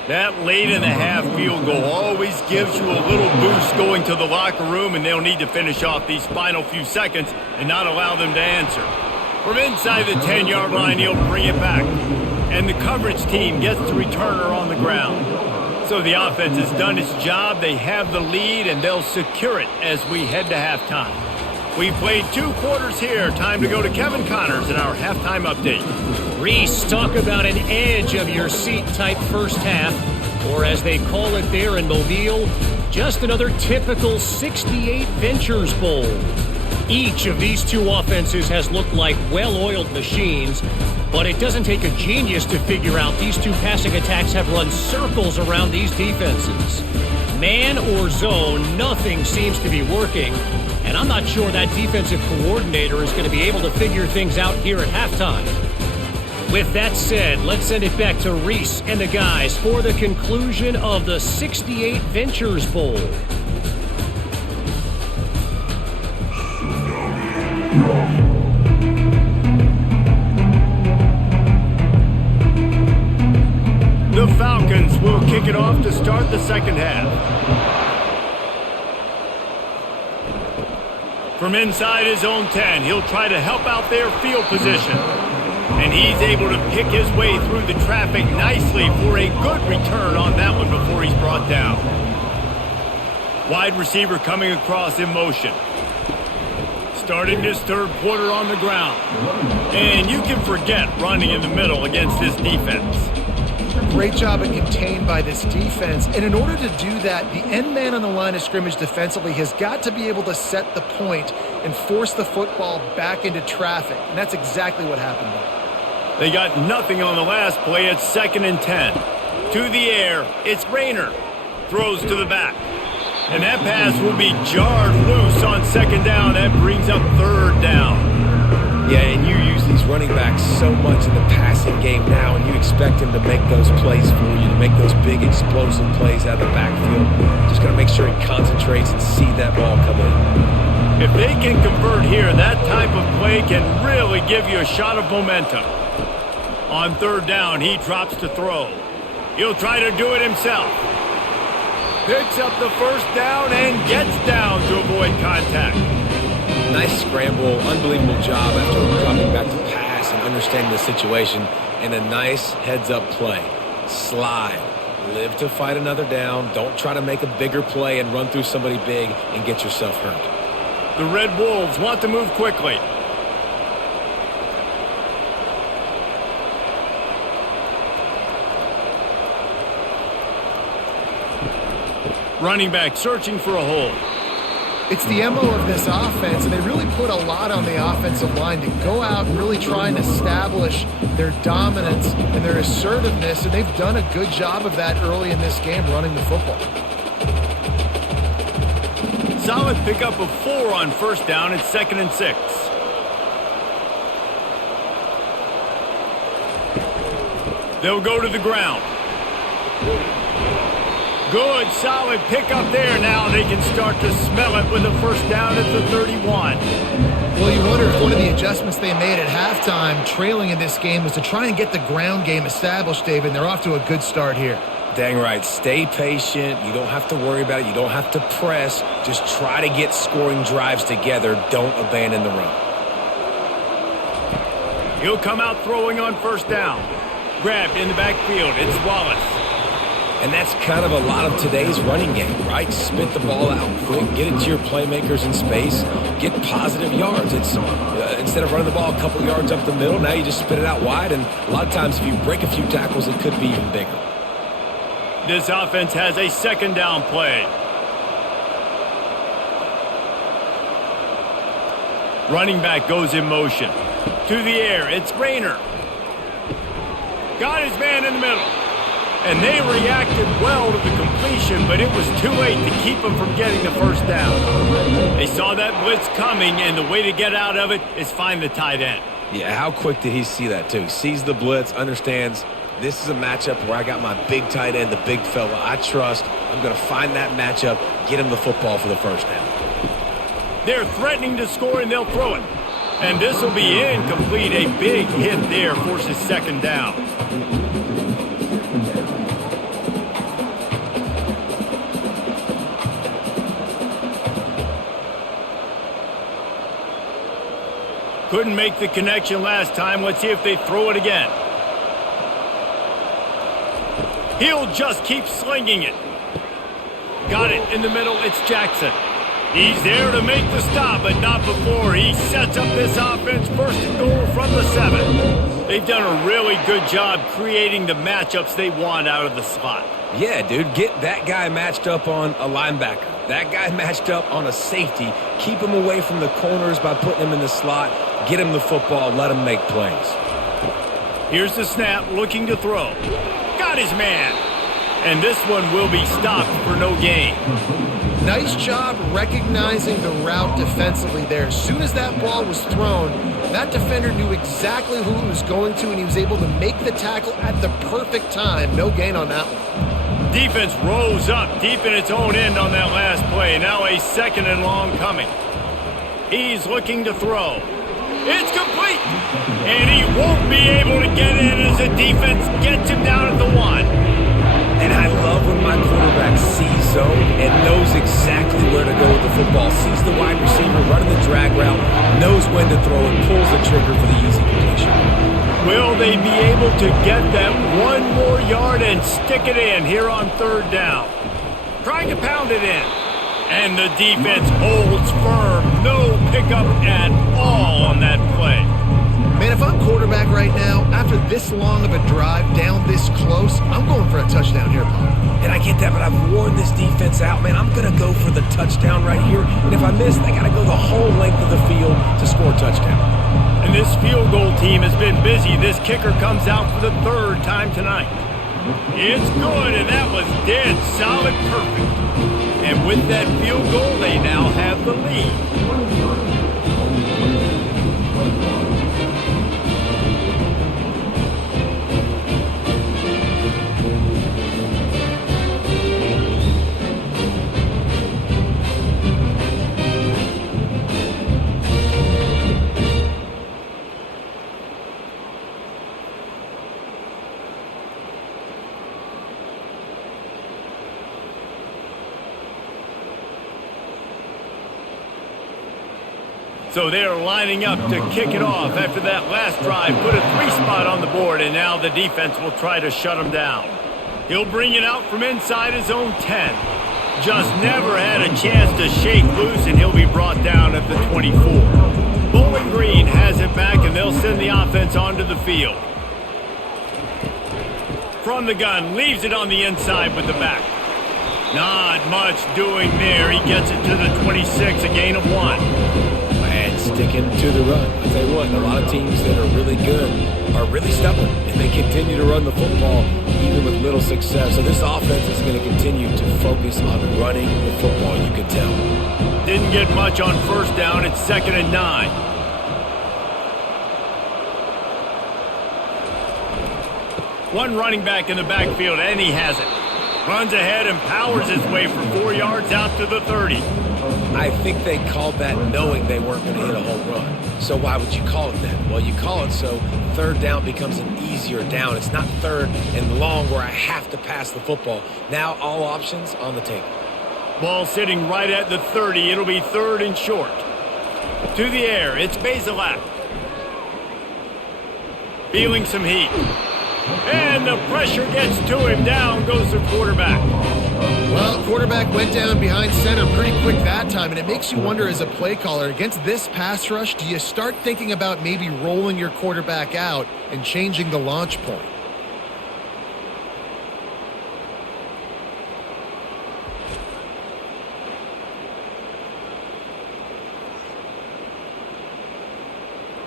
That late in the half field goal always gives you a little boost going to the locker room, and they'll need to finish off these final few seconds and not allow them to answer. From inside the 10-yard line, he'll bring it back. And the coverage team gets the returner on the ground. So the offense has done its job. They have the lead, and they'll secure it as we head to halftime. We've played 2 quarters here. Time to go to Kevin Connors in our halftime update. Reese, talk about an edge of your seat type first half, or as they call it there in Mobile, just another typical 68 Ventures Bowl. Each of these 2 offenses has looked like well-oiled machines, but it doesn't take a genius to figure out these 2 passing attacks have run circles around these defenses. Man or zone, nothing seems to be working, and I'm not sure that defensive coordinator is going to be able to figure things out here at halftime. With that said, let's send it back to Reese and the guys for the conclusion of the 68 Ventures Bowl. will kick it off to start the second half. From inside his own 10, he'll try to help out their field position. And he's able to pick his way through the traffic nicely for a good return on that one before he's brought down. Wide receiver coming across in motion. Starting this third quarter on the ground. And you can forget running in the middle against this defense. Great job at contained by this defense. And in order to do that, the end man on the line of scrimmage defensively has got to be able to set the point and force the football back into traffic. And that's exactly what happened there. They got nothing on the last play. It's 2nd and 10. To the air, it's Rayner. Throws to the back. And that pass will be jarred loose on 2nd down. That brings up 3rd down. Yeah, and you use these running backs so much in the passing game now, and you expect him to make those plays for you, to make those big explosive plays out of the backfield. Just got to make sure he concentrates and see that ball come in. If they can convert here, that type of play can really give you a shot of momentum. On 3rd down, he drops to throw. He'll try to do it himself. Picks up the 1st down and gets down to avoid contact. Nice scramble, unbelievable job after coming back to pass and understanding the situation, and a nice heads-up play. Slide. Live to fight another down. Don't try to make a bigger play and run through somebody big and get yourself hurt. The Red Wolves want to move quickly. Running back searching for a hole. It's the MO of this offense, and they really put a lot on the offensive line to go out and really try and establish their dominance and their assertiveness, and they've done a good job of that early in this game running the football. Solid pickup of 4 on 1st down. It's 2nd and 6. They'll go to the ground. Good, solid pickup there. Now they can start to smell it with a 1st down at the 31. Well, you wonder if one of the adjustments they made at halftime, trailing in this game, was to try and get the ground game established, David. They're off to a good start here. Dang right. Stay patient. You don't have to worry about it. You don't have to press. Just try to get scoring drives together. Don't abandon the run. He'll come out throwing on 1st down. Grabbed in the backfield. It's Wallace. And that's kind of a lot of today's running game, right? Spit the ball out quick, get it to your playmakers in space, get positive yards. It's instead of running the ball a couple yards up the middle, now you just spit it out wide, and a lot of times if you break a few tackles, it could be even bigger. This offense has a 2nd down play. Running back goes in motion. To the air, it's Rayner. Got his man in the middle. And they reacted well to the completion, but it was too late to keep them from getting the 1st down. They saw that blitz coming, and the way to get out of it is find the tight end. Yeah, how quick did he see that, too? He sees the blitz, understands this is a matchup where I got my big tight end, the big fella I trust. I'm going to find that matchup, get him the football for the 1st down. They're threatening to score, and they'll throw it. And this will be incomplete. A big hit there forces 2nd down. Couldn't make the connection last time. Let's see if they throw it again. He'll just keep slinging it. Got it in the middle. It's Jackson. He's there to make the stop, but not before. He sets up this offense 1st and goal from the 7. They've done a really good job creating the matchups they want out of the slot. Yeah, dude, get that guy matched up on a linebacker. That guy matched up on a safety. Keep him away from the corners by putting him in the slot. Get him the football. Let him make plays. Here's the snap, looking to throw. Got his man. And this one will be stopped for no gain. Nice job recognizing the route defensively there. As soon as that ball was thrown, that defender knew exactly who he was going to, and he was able to make the tackle at the perfect time. No gain on that one. Defense rose up deep in its own end on that last play. Now a 2nd and long coming. He's looking to throw. It's complete. And he won't be able to get in as the defense gets him down at the 1. And I love when my quarterback sees zone and knows exactly where to go with the football. Sees the wide receiver running the drag route, knows when to throw and pulls the trigger for the easy completion. Will they be able to get that one more yard and stick it in here on third down? Trying to pound it in. And the defense holds firm. No pickup at all on that play. Man, if I'm quarterback right now, after this long of a drive down this close, I'm going for a touchdown here, Paul. And I get that, but I've worn this defense out, man. I'm going to go for the touchdown right here. And if I miss, they got to go the whole length of the field to score a touchdown. And this field goal team has been busy. This kicker comes out for the third time tonight. It's good, and that was dead solid perfect. And with that field goal, they now have the lead. So they're lining up to kick it off after that last drive. Put a 3-spot on the board, and now the defense will try to shut him down. He'll bring it out from inside his own 10. Just never had a chance to shake loose, and he'll be brought down at the 24. Bowling Green has it back, and they'll send the offense onto the field. From the gun, leaves it on the inside with the back. Not much doing there. He gets it to the 26, a gain of 1. Sticking to the run. I'll tell you what, a lot of teams that are really good are really stubborn, and they continue to run the football even with little success. So this offense is going to continue to focus on running the football, you can tell. Didn't get much on first down. It's 2nd and 9. One running back in the backfield, and he has it. Runs ahead and powers his way for 4 yards out to the 30. I think they called that knowing they weren't going to hit a home run. So why would you call it that? Well, you call it so third down becomes an easier down. It's not third and long where I have to pass the football. Now all options on the table. Ball sitting right at the 30. It'll be 3rd and short. To the air, it's Bazelak. Feeling some heat. And the pressure gets to him. Down goes the quarterback. Well, quarterback went down behind center pretty quick that time, and it makes you wonder as a play caller, against this pass rush, do you start thinking about maybe rolling your quarterback out and changing the launch point?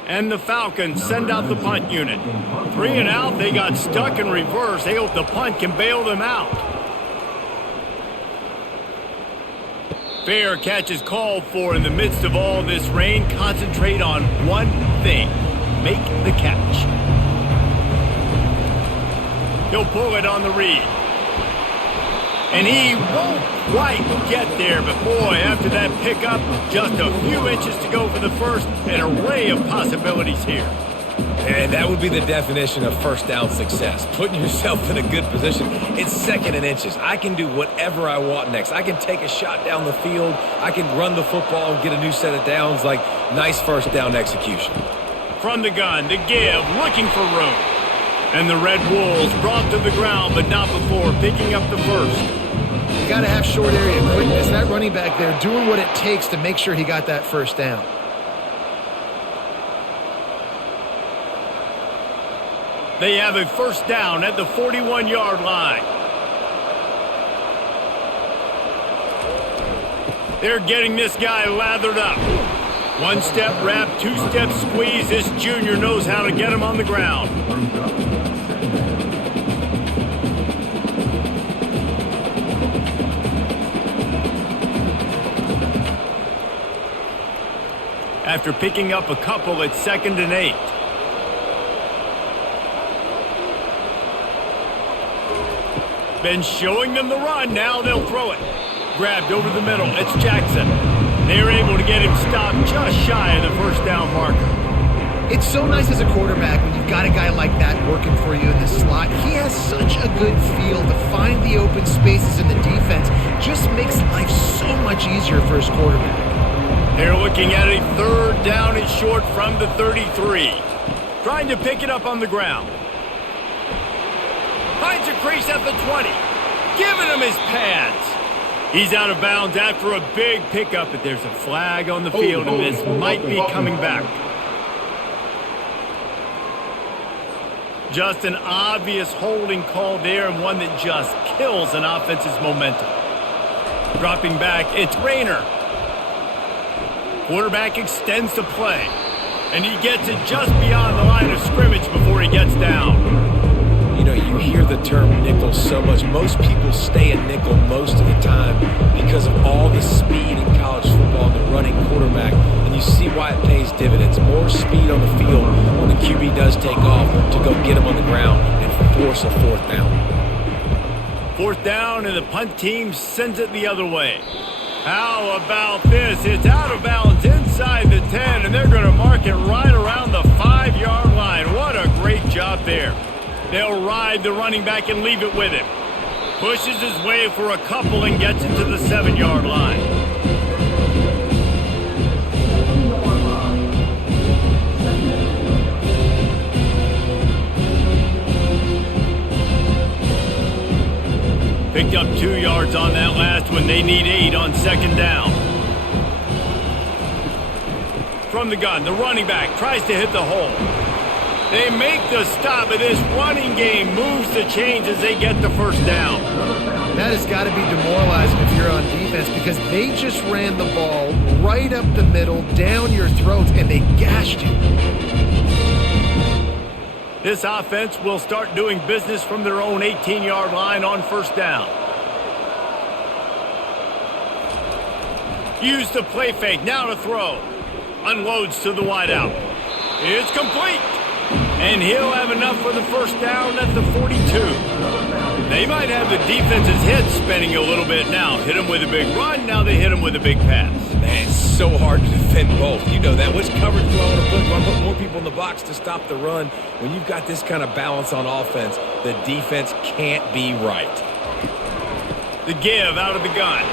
And the Falcons send out the punt unit. 3 and out, they got stuck in reverse. They hope the punt can bail them out. Fair catch is called for in the midst of all this rain. Concentrate on one thing. Make the catch. He'll pull it on the read. And he won't quite get there, but boy, after that pickup, just a few inches to go for the first. An array of possibilities here. And that would be the definition of first down success. Putting yourself in a good position. It's 2nd and inches. I can do whatever I want next. I can take a shot down the field. I can run the football and get a new set of downs. Like, nice first down execution. From the gun, the give, looking for room. And the Red Wolves brought to the ground, but not before picking up the first. You got to have short area quickness. That running back there doing what it takes to make sure he got that first down. They have a first down at the 41-yard line. They're getting this guy lathered up. 1-step wrap, 2-step squeeze. This junior knows how to get him on the ground. After picking up a couple, it's 2nd and 8. Been showing them the run. Now they'll throw it. Grabbed over the middle. It's Jackson. They're able to get him stopped just shy of the first down marker. It's so nice as a quarterback when you've got a guy like that working for you in the slot. He has such a good feel to find the open spaces in the defense. Just makes life so much easier for his quarterback. They're looking at a third down and short from the 33. Trying to pick it up on the ground. Finds a crease at the 20. Giving him his pads. He's out of bounds after a big pickup, but there's a flag on the field, and this might be coming back. Just an obvious holding call there, and one that just kills an offense's momentum. Dropping back, it's Rayner. Quarterback extends the play, and he gets it just beyond the line of scrimmage before he gets down. You know, you hear the term nickel so much. Most people stay a nickel most of the time because of all the speed in college football and the running quarterback. And you see why it pays dividends. More speed on the field when the QB does take off to go get him on the ground and force a fourth down. Fourth down, and the punt team sends it the other way. How about this? It's out of bounds inside the 10, and they're going to mark it right around the 5-yard line. What a great job there. They'll ride the running back and leave it with him. Pushes his way for a couple and gets it to the 7-yard line. Picked up 2 yards on that last one. They need 8 on second down. From the gun, the running back tries to hit the hole. They make the stop, but this running game moves the chains as they get the first down. That has got to be demoralizing if you're on defense because they just ran the ball right up the middle, down your throats, and they gashed you. This offense will start doing business from their own 18-yard line on first down. Use the play fake, now to throw. Unloads to the wideout. It's complete. And he'll have enough for the first down at the 42. They might have the defense's head spinning a little bit now. Hit him with a big run, now they hit him with a big pass. Man, it's so hard to defend both. You know that. Which coverage do I want to put? Do I put more people in the box to stop the run? When you've got this kind of balance on offense, the defense can't be right. The give out of the gun.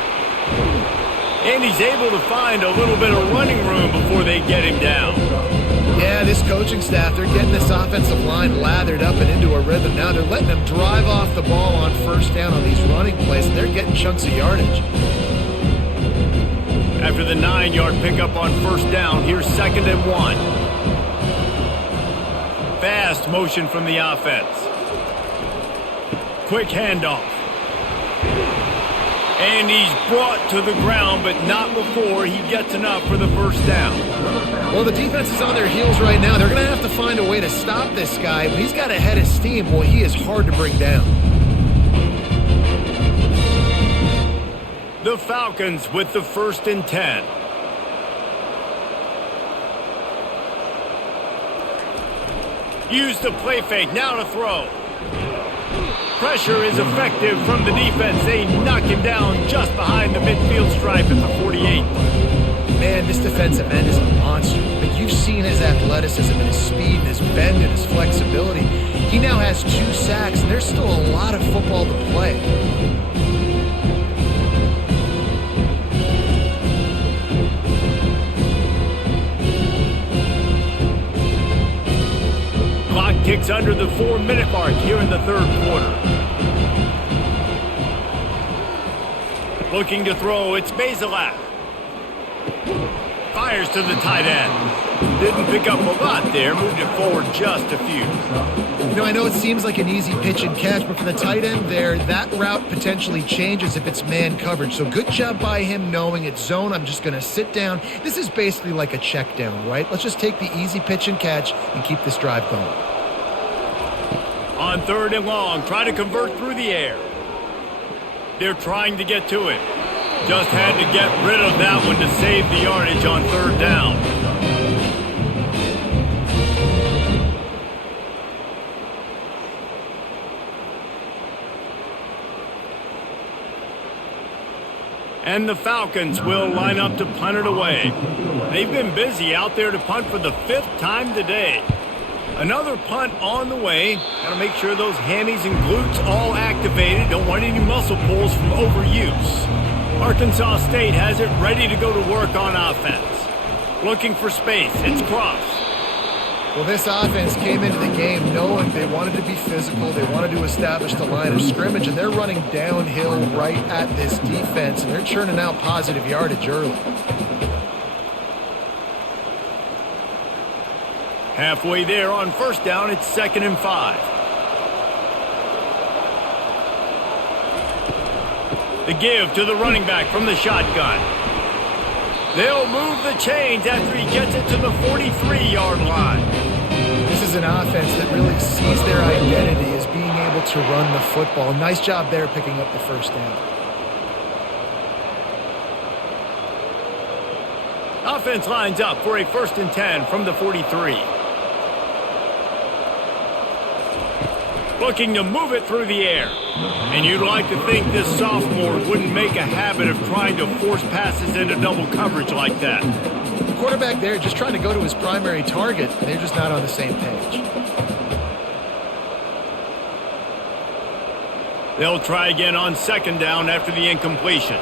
And he's able to find a little bit of running room before they get him down. Yeah, this coaching staff, they're getting this offensive line lathered up and into a rhythm. Now they're letting them drive off the ball on first down on these running plays, and they're getting chunks of yardage. After the 9-yard pickup on first down, here's 2nd and 1. Fast motion from the offense. Quick handoff. And he's brought to the ground, but not before he gets enough for the first down. Well, the defense is on their heels right now. They're going to have to find a way to stop this guy. But he's got a head of steam. Boy, he is hard to bring down. The Falcons with the 1st and 10. Use the play fake, now to throw. Pressure is effective from the defense. They knock him down just behind the midfield stripe at the 48. Man, this defensive end is a monster. But you've seen his athleticism and his speed and his bend and his flexibility. He now has 2 sacks, and there's still a lot of football to play. Clock ticks under the 4-minute mark here in the 3rd quarter. Looking to throw, it's Bazelak. Fires to the tight end. Didn't pick up a lot there, moved it forward just a few. You know, I know it seems like an easy pitch and catch, but for the tight end there, that route potentially changes if it's man coverage. So good job by him knowing it's zone. I'm just going to sit down. This is basically like a check down, right? Let's just take the easy pitch and catch and keep this drive going. On 3rd and long, try to convert through the air. They're trying to get to it. Just had to get rid of that one to save the yardage on 3rd down. And the Falcons will line up to punt it away. They've been busy out there to punt for the 5th time today. Another punt on the way. Got to make sure those hammies and glutes all activated. Don't want any muscle pulls from overuse. Arkansas State has it ready to go to work on offense. Looking for space. It's Cross. Well, this offense came into the game knowing they wanted to be physical. They wanted to establish the line of scrimmage, and they're running downhill right at this defense, and they're churning out positive yardage early. Halfway there on first down, it's 2nd and 5. The give to the running back from the shotgun. They'll move the chains after he gets it to the 43-yard line. This is an offense that really sees their identity as being able to run the football. Nice job there picking up the first down. Offense lines up for a 1st and 10 from the 43. Looking to move it through the air. And you'd like to think this sophomore wouldn't make a habit of trying to force passes into double coverage like that. The quarterback there just trying to go to his primary target. They're just not on the same page. They'll try again on 2nd down after the incompletion.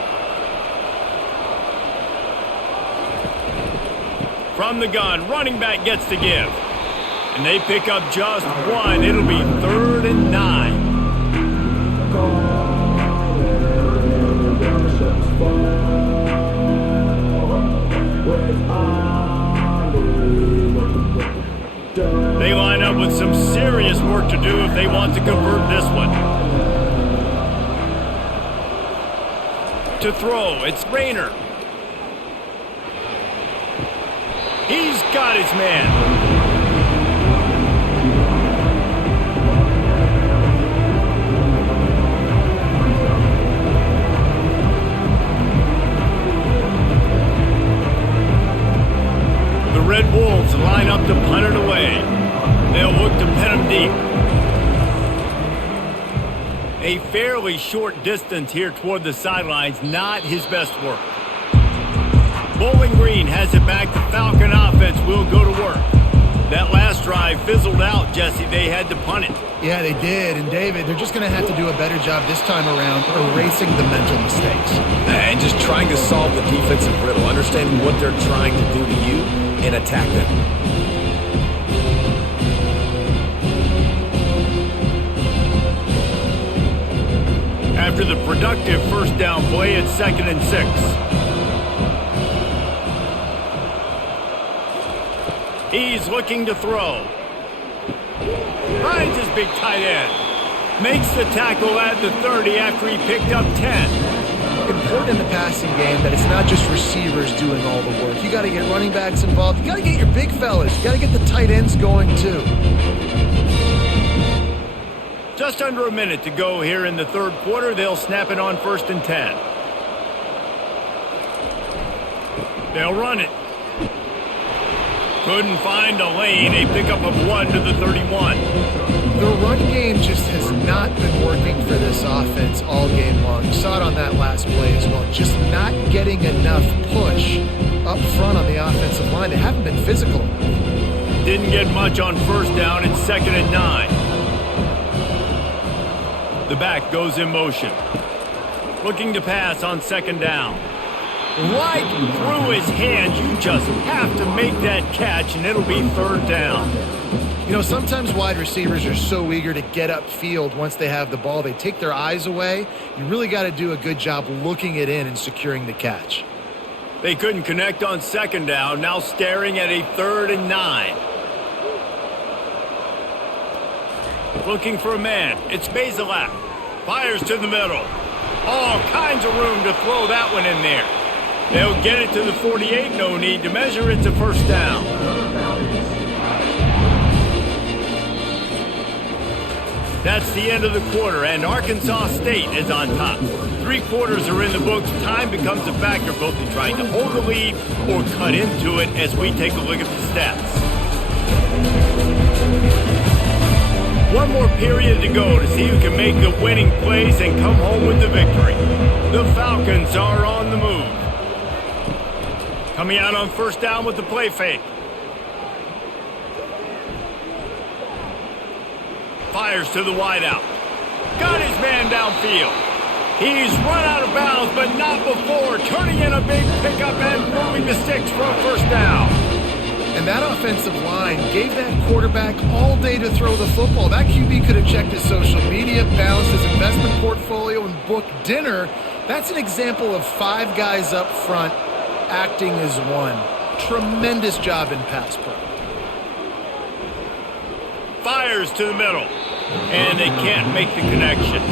From the gun, running back gets to give. And they pick up just one. It'll be 3rd and 9. They line up with some serious work to do if they want to convert this one. To throw, it's Rayner. He's got his man. Red Wolves line up to punt it away. They'll look to pin him deep. A fairly short distance here toward the sidelines, not his best work. Bowling Green has it back. The Falcon offense will go to work. That last drive fizzled out, Jesse. They had to punt it. Yeah, they did. And, David, they're just going to have to do a better job this time around erasing the mental mistakes. And just trying to solve the defensive riddle, understanding what they're trying to do to you and attack them. After the productive first down play, it's 2nd and 6. He's looking to throw. Finds his big tight end. Makes the tackle at the 30 after he picked up 10. Important in the passing game that it's not just receivers doing all the work. You got to get running backs involved. You got to get your big fellas. You got to get the tight ends going too. Just under a minute to go here in the 3rd quarter. They'll snap it on 1st and 10. They'll run it. Couldn't find a lane. A pickup of 1 to the 31. The run game just has not been working for this offense all game long. You saw it on that last play as well. Just not getting enough push up front on the offensive line. They haven't been physical enough. Didn't get much on first down. It's 2nd and 9. The back goes in motion. Looking to pass on 2nd down. Right through his hands. You just have to make that catch, and it'll be 3rd down. You know, sometimes wide receivers are so eager to get upfield once they have the ball. They take their eyes away. You really got to do a good job looking it in and securing the catch. They couldn't connect on 2nd down. Now staring at a 3rd and 9. Looking for a man. It's Bazelak. Fires to the middle. All kinds of room to throw that one in there. They'll get it to the 48. No need to measure. It's a 1st down. That's the end of the quarter, and Arkansas State is on top. 3 quarters are in the books. Time becomes a factor both in trying to hold the lead or cut into it as we take a look at the stats. One more period to go to see who can make the winning plays and come home with the victory. The Falcons are on the move. Coming out on first down with the play fake. Fires to the wideout. Got his man downfield. He's run out of bounds, but not before turning in a big pickup and moving the sticks for a first down. And that offensive line gave that quarterback all day to throw the football. That QB could have checked his social media, balanced his investment portfolio, and booked dinner. That's an example of 5 guys up front acting as one. Tremendous job in pass pro. Fires to the middle, and they can't make the connection.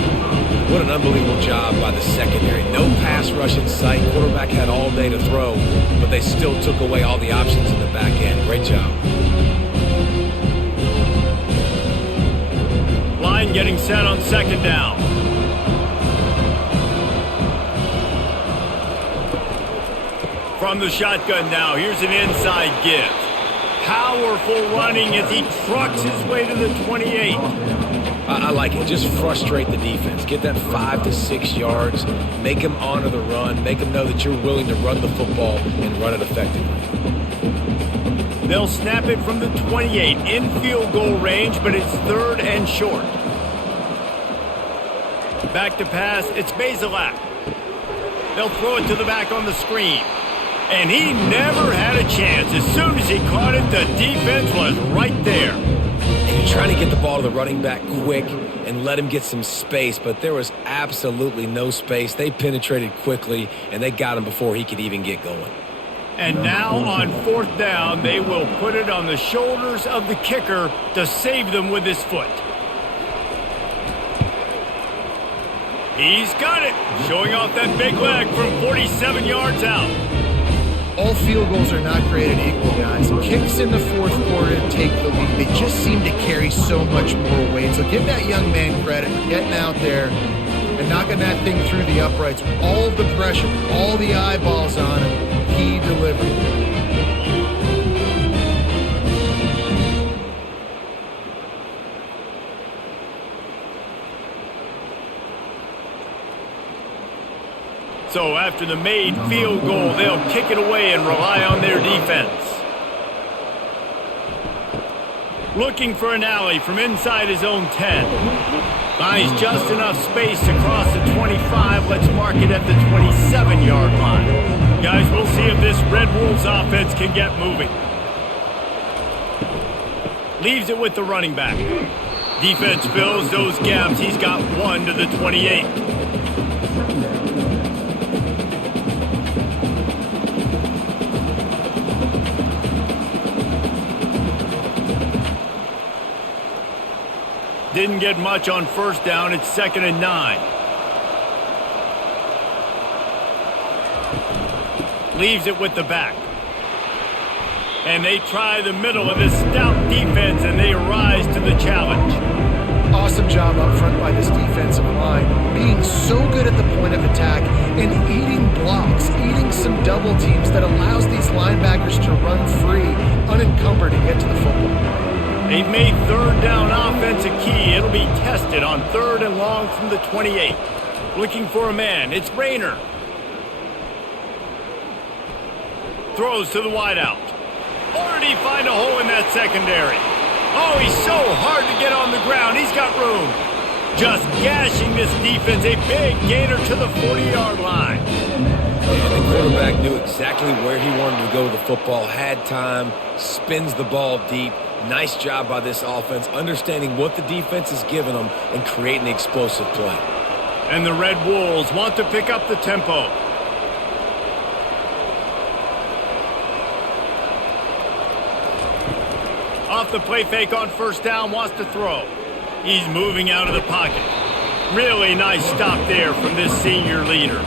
What an unbelievable job by the secondary. No pass rush in sight. Quarterback had all day to throw, but they still took away all the options in the back end. Great job. Line getting set on second down. From the shotgun now, here's an inside give. Powerful running as he trucks his way to the 28. I like it. Just frustrate the defense. Get that 5 to 6 yards. Make them honor the run. Make them know that you're willing to run the football and run it effectively. They'll snap it from the 28 in field goal range, but it's 3rd and short. Back to pass, it's Bazelak. They'll throw it to the back on the screen. And he never had a chance. As soon as he caught it, the defense was right there. And you're trying to get the ball to the running back quick and let him get some space, but there was absolutely no space. They penetrated quickly, and they got him before he could even get going. And now on 4th down, they will put it on the shoulders of the kicker to save them with his foot. He's got it, showing off that big leg from 47 yards out. All field goals are not created equal, guys. Kicks in the 4th quarter to take the lead. They just seem to carry so much more weight. So give that young man credit for getting out there and knocking that thing through the uprights. With all of the pressure, with all the eyeballs on him, he delivered. So after the made field goal, they'll kick it away and rely on their defense. Looking for an alley from inside his own 10. Finds just enough space to cross the 25. Let's mark it at the 27-yard line. Guys, we'll see if this Red Wolves offense can get moving. Leaves it with the running back. Defense fills those gaps. He's got 1 to the 28. Didn't get much on first down. It's 2nd and 9. Leaves it with the back. And they try the middle of this stout defense, and they rise to the challenge. Awesome job up front by this defensive line. Being so good at the point of attack and eating blocks, eating some double teams that allows these linebackers to run free, unencumbered, and get to the football. They've made 3rd down offense a key. It'll be tested on 3rd and long from the 28. Looking for a man. It's Rayner. Throws to the wideout. Or did he find a hole in that secondary? Oh, he's so hard to get on the ground. He's got room. Just gashing this defense. A big gainer to the 40-yard line. And the quarterback knew exactly where he wanted to go with the football. Had time. Spins the ball deep. Nice job by this offense, understanding what the defense is giving them and creating the explosive play. And the Red Wolves want to pick up the tempo. Off the play fake on first down, wants to throw. He's moving out of the pocket. Really nice stop there from this senior leader.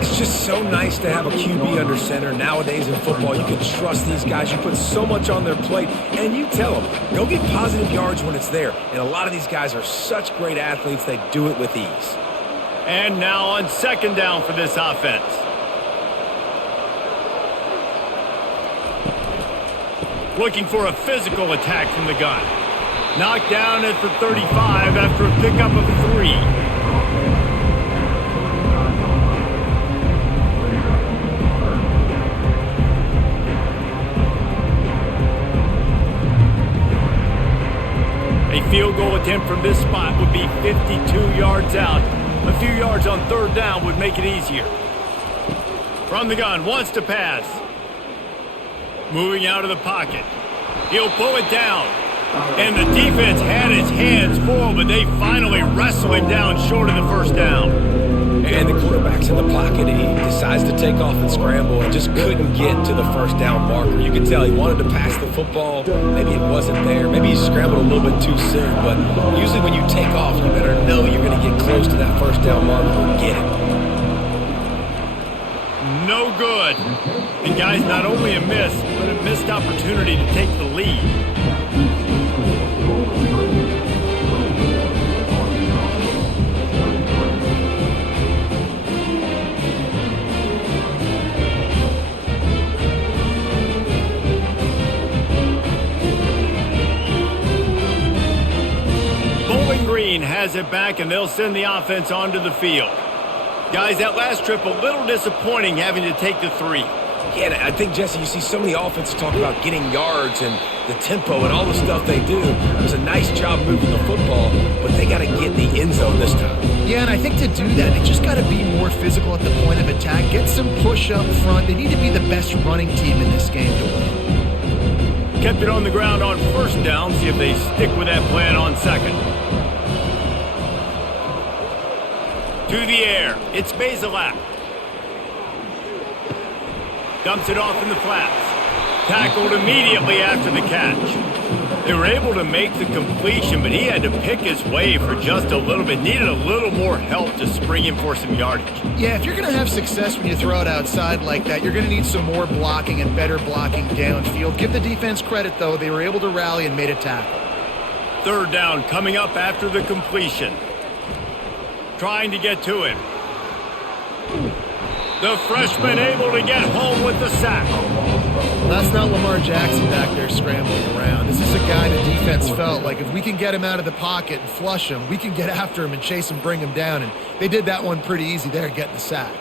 It's just so nice to have a QB under center. Nowadays in football, you can trust these guys. You put so much on their plate, and you tell them, go get positive yards when it's there. And a lot of these guys are such great athletes, they do it with ease. And now on 2nd down for this offense. Looking for a physical attack from the gun. Knocked down at the 35 after a pickup of 3. A field goal attempt from this spot would be 52 yards out. A few yards on third down would make it easier. From the gun, wants to pass. Moving out of the pocket. He'll pull it down. And the defense had his hands full, but they finally wrestle him down short of the first down. And the quarterback's in the pocket. He decides to take off and scramble and just couldn't get to the first down marker. You could tell he wanted to pass the football. Maybe it wasn't there. Maybe he scrambled a little bit too soon. But usually when you take off, you better know you're going to get close to that first down marker and get it. No good. And guys, not only a miss, but a missed opportunity to take the lead. Bowling Green has it back, and they'll send the offense onto the field. Guys, that last trip, a little disappointing having to take the 3. Yeah, I think, Jesse, you see so many offenses talk about getting yards and the tempo and all the stuff they do. It was a nice job moving the football, but they got to get in the end zone this time. Yeah, and I think to do that, they just got to be more physical at the point of attack. Get some push up front. They need to be the best running team in this game to win. Kept it on the ground on first down. See if they stick with that plan on second. To the air, it's Bazelak. Dumps it off in the flats. Tackled immediately after the catch. They were able to make the completion, but he had to pick his way for just a little bit. Needed a little more help to spring him for some yardage. Yeah, if you're going to have success when you throw it outside like that, you're going to need some more blocking and better blocking downfield. Give the defense credit, though. They were able to rally and made a tackle. Third down coming up after the completion. Trying to get to him. The freshman able to get home with the sack. That's not Lamar Jackson back there scrambling around. This is a guy the defense felt like if we can get him out of the pocket and flush him, we can get after him and chase him, bring him down. And they did that one pretty easy there, getting the sack.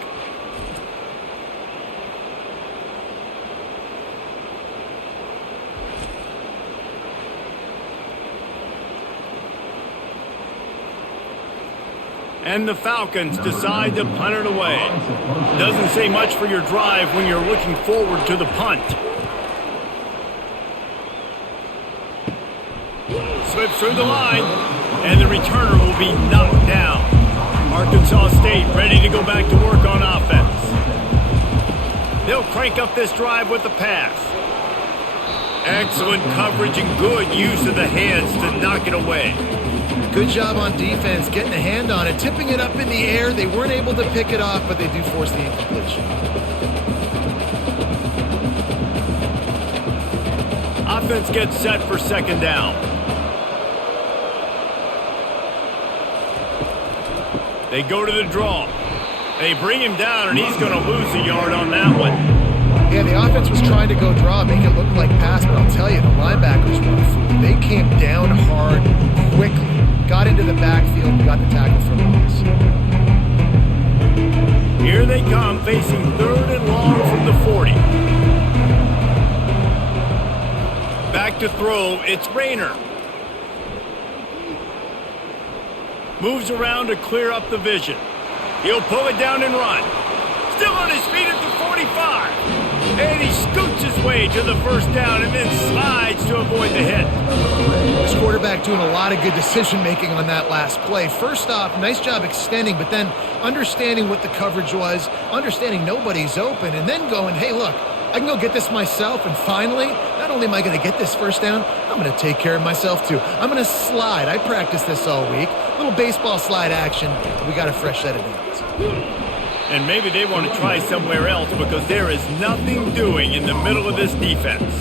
And the Falcons decide to punt it away. Doesn't say much for your drive when you're looking forward to the punt. Slips through the line, and the returner will be knocked down. Arkansas State ready to go back to work on offense. They'll crank up this drive with the pass. Excellent coverage and good use of the hands to knock it away. Good job on defense, getting a hand on it, tipping it up in the air. They weren't able to pick it off, but they do force the incompletion. Offense gets set for second down. They go to the draw. They bring him down, and he's going to lose a yard on that one. Yeah, the offense was trying to go draw, make it look like pass, but I'll tell you, the linebackers were fooled. They came down hard, quickly, got into the backfield, and got the tackle for loss. Here they come, facing third and long from the 40. Back to throw, it's Rayner. Moves around to clear up the vision. He'll pull it down and run. Still on his feet at the 45. And he scoots his way to the first down and then slides to avoid the hit. This quarterback doing a lot of good decision-making on that last play. First off, nice job extending, but then understanding what the coverage was, understanding nobody's open, and then going, hey, look, I can go get this myself, and finally, not only am I going to get this first down, I'm going to take care of myself too. I'm going to slide. I practiced this all week. Little baseball slide action. We got a fresh set of downs. And maybe they want to try somewhere else because there is nothing doing in the middle of this defense.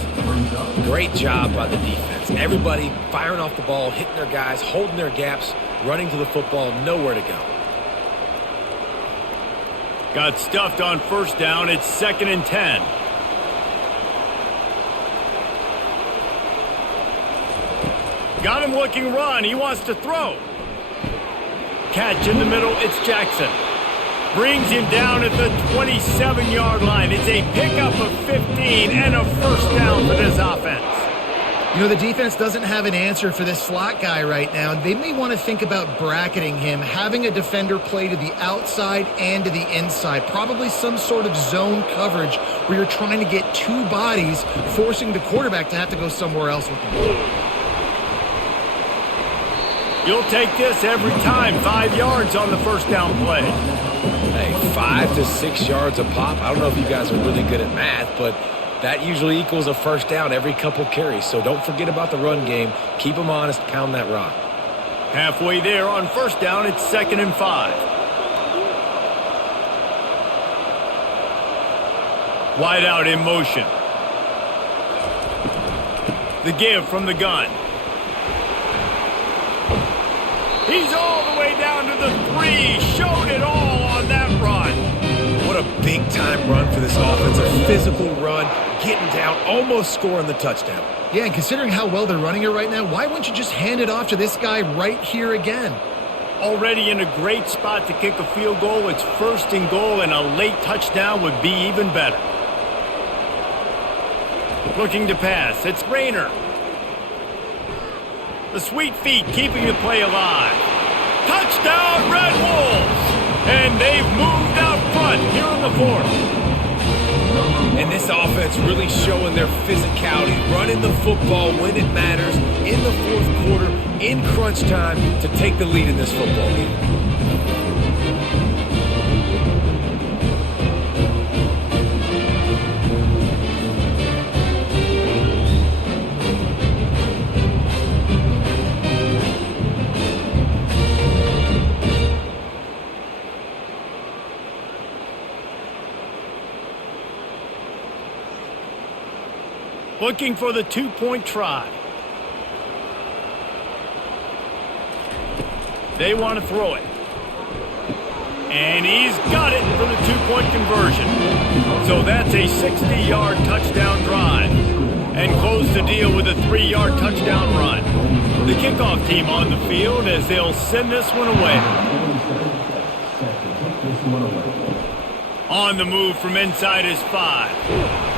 Great job by the defense. Everybody firing off the ball, hitting their guys, holding their gaps, running to the football, nowhere to go. Got stuffed on first down. It's 2nd and 10. Got him looking run. He wants to throw. Catch in the middle. It's Jackson. Brings him down at the 27-yard line. It's a pickup of 15 and a first down for this offense. You know, the defense doesn't have an answer for this slot guy right now. They may want to think about bracketing him, having a defender play to the outside and to the inside. Probably some sort of zone coverage where you're trying to get two bodies, forcing the quarterback to have to go somewhere else with the ball. You'll take this every time. 5 yards on the first down play. Hey, 5 to 6 yards a pop. I don't know if you guys are really good at math, but that usually equals a first down every couple carries. So don't forget about the run game. Keep them honest. Pound that rock. Halfway there on first down, it's 2nd and 5. Wide out in motion. The give from the gun. He's all the way down to the 3. Showed it all on that run. What a big-time run for this offense. A physical run, getting down, almost scoring the touchdown. Yeah, and considering how well they're running it right now, why wouldn't you just hand it off to this guy right here again? Already in a great spot to kick a field goal. It's 1st and goal, and a late touchdown would be even better. Looking to pass. It's Rayner. The sweet feet keeping the play alive. Touchdown, Red Wolves! And they've moved out front here in the 4th. And this offense really showing their physicality, running the football when it matters, in the 4th quarter, in crunch time, to take the lead in this football game. Looking for the 2-point try. They want to throw it. And he's got it for the 2-point conversion. So that's a 60-yard touchdown drive. And close the deal with a 3-yard touchdown run. The kickoff team on the field as they'll send this one away. On the move from inside is 5.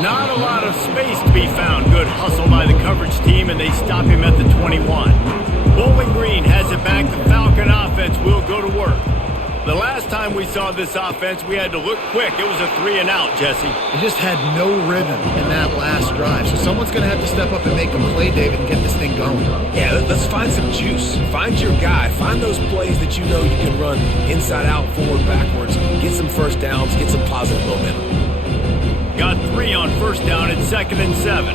Not a lot of space to be found. Good hustle by the coverage team, and they stop him at the 21. Bowling Green has it back. The Falcon offense will go to work. The last time we saw this offense, we had to look quick. It was a 3-and-out, Jesse. They just had no rhythm in that last drive. So someone's going to have to step up and make a play, David, and get this thing going. Yeah, let's find some juice. Find your guy. Find those plays that you know you can run inside out, forward, backwards. Get some first downs. Get some positive momentum. Got 3 on first down at 2nd and 7.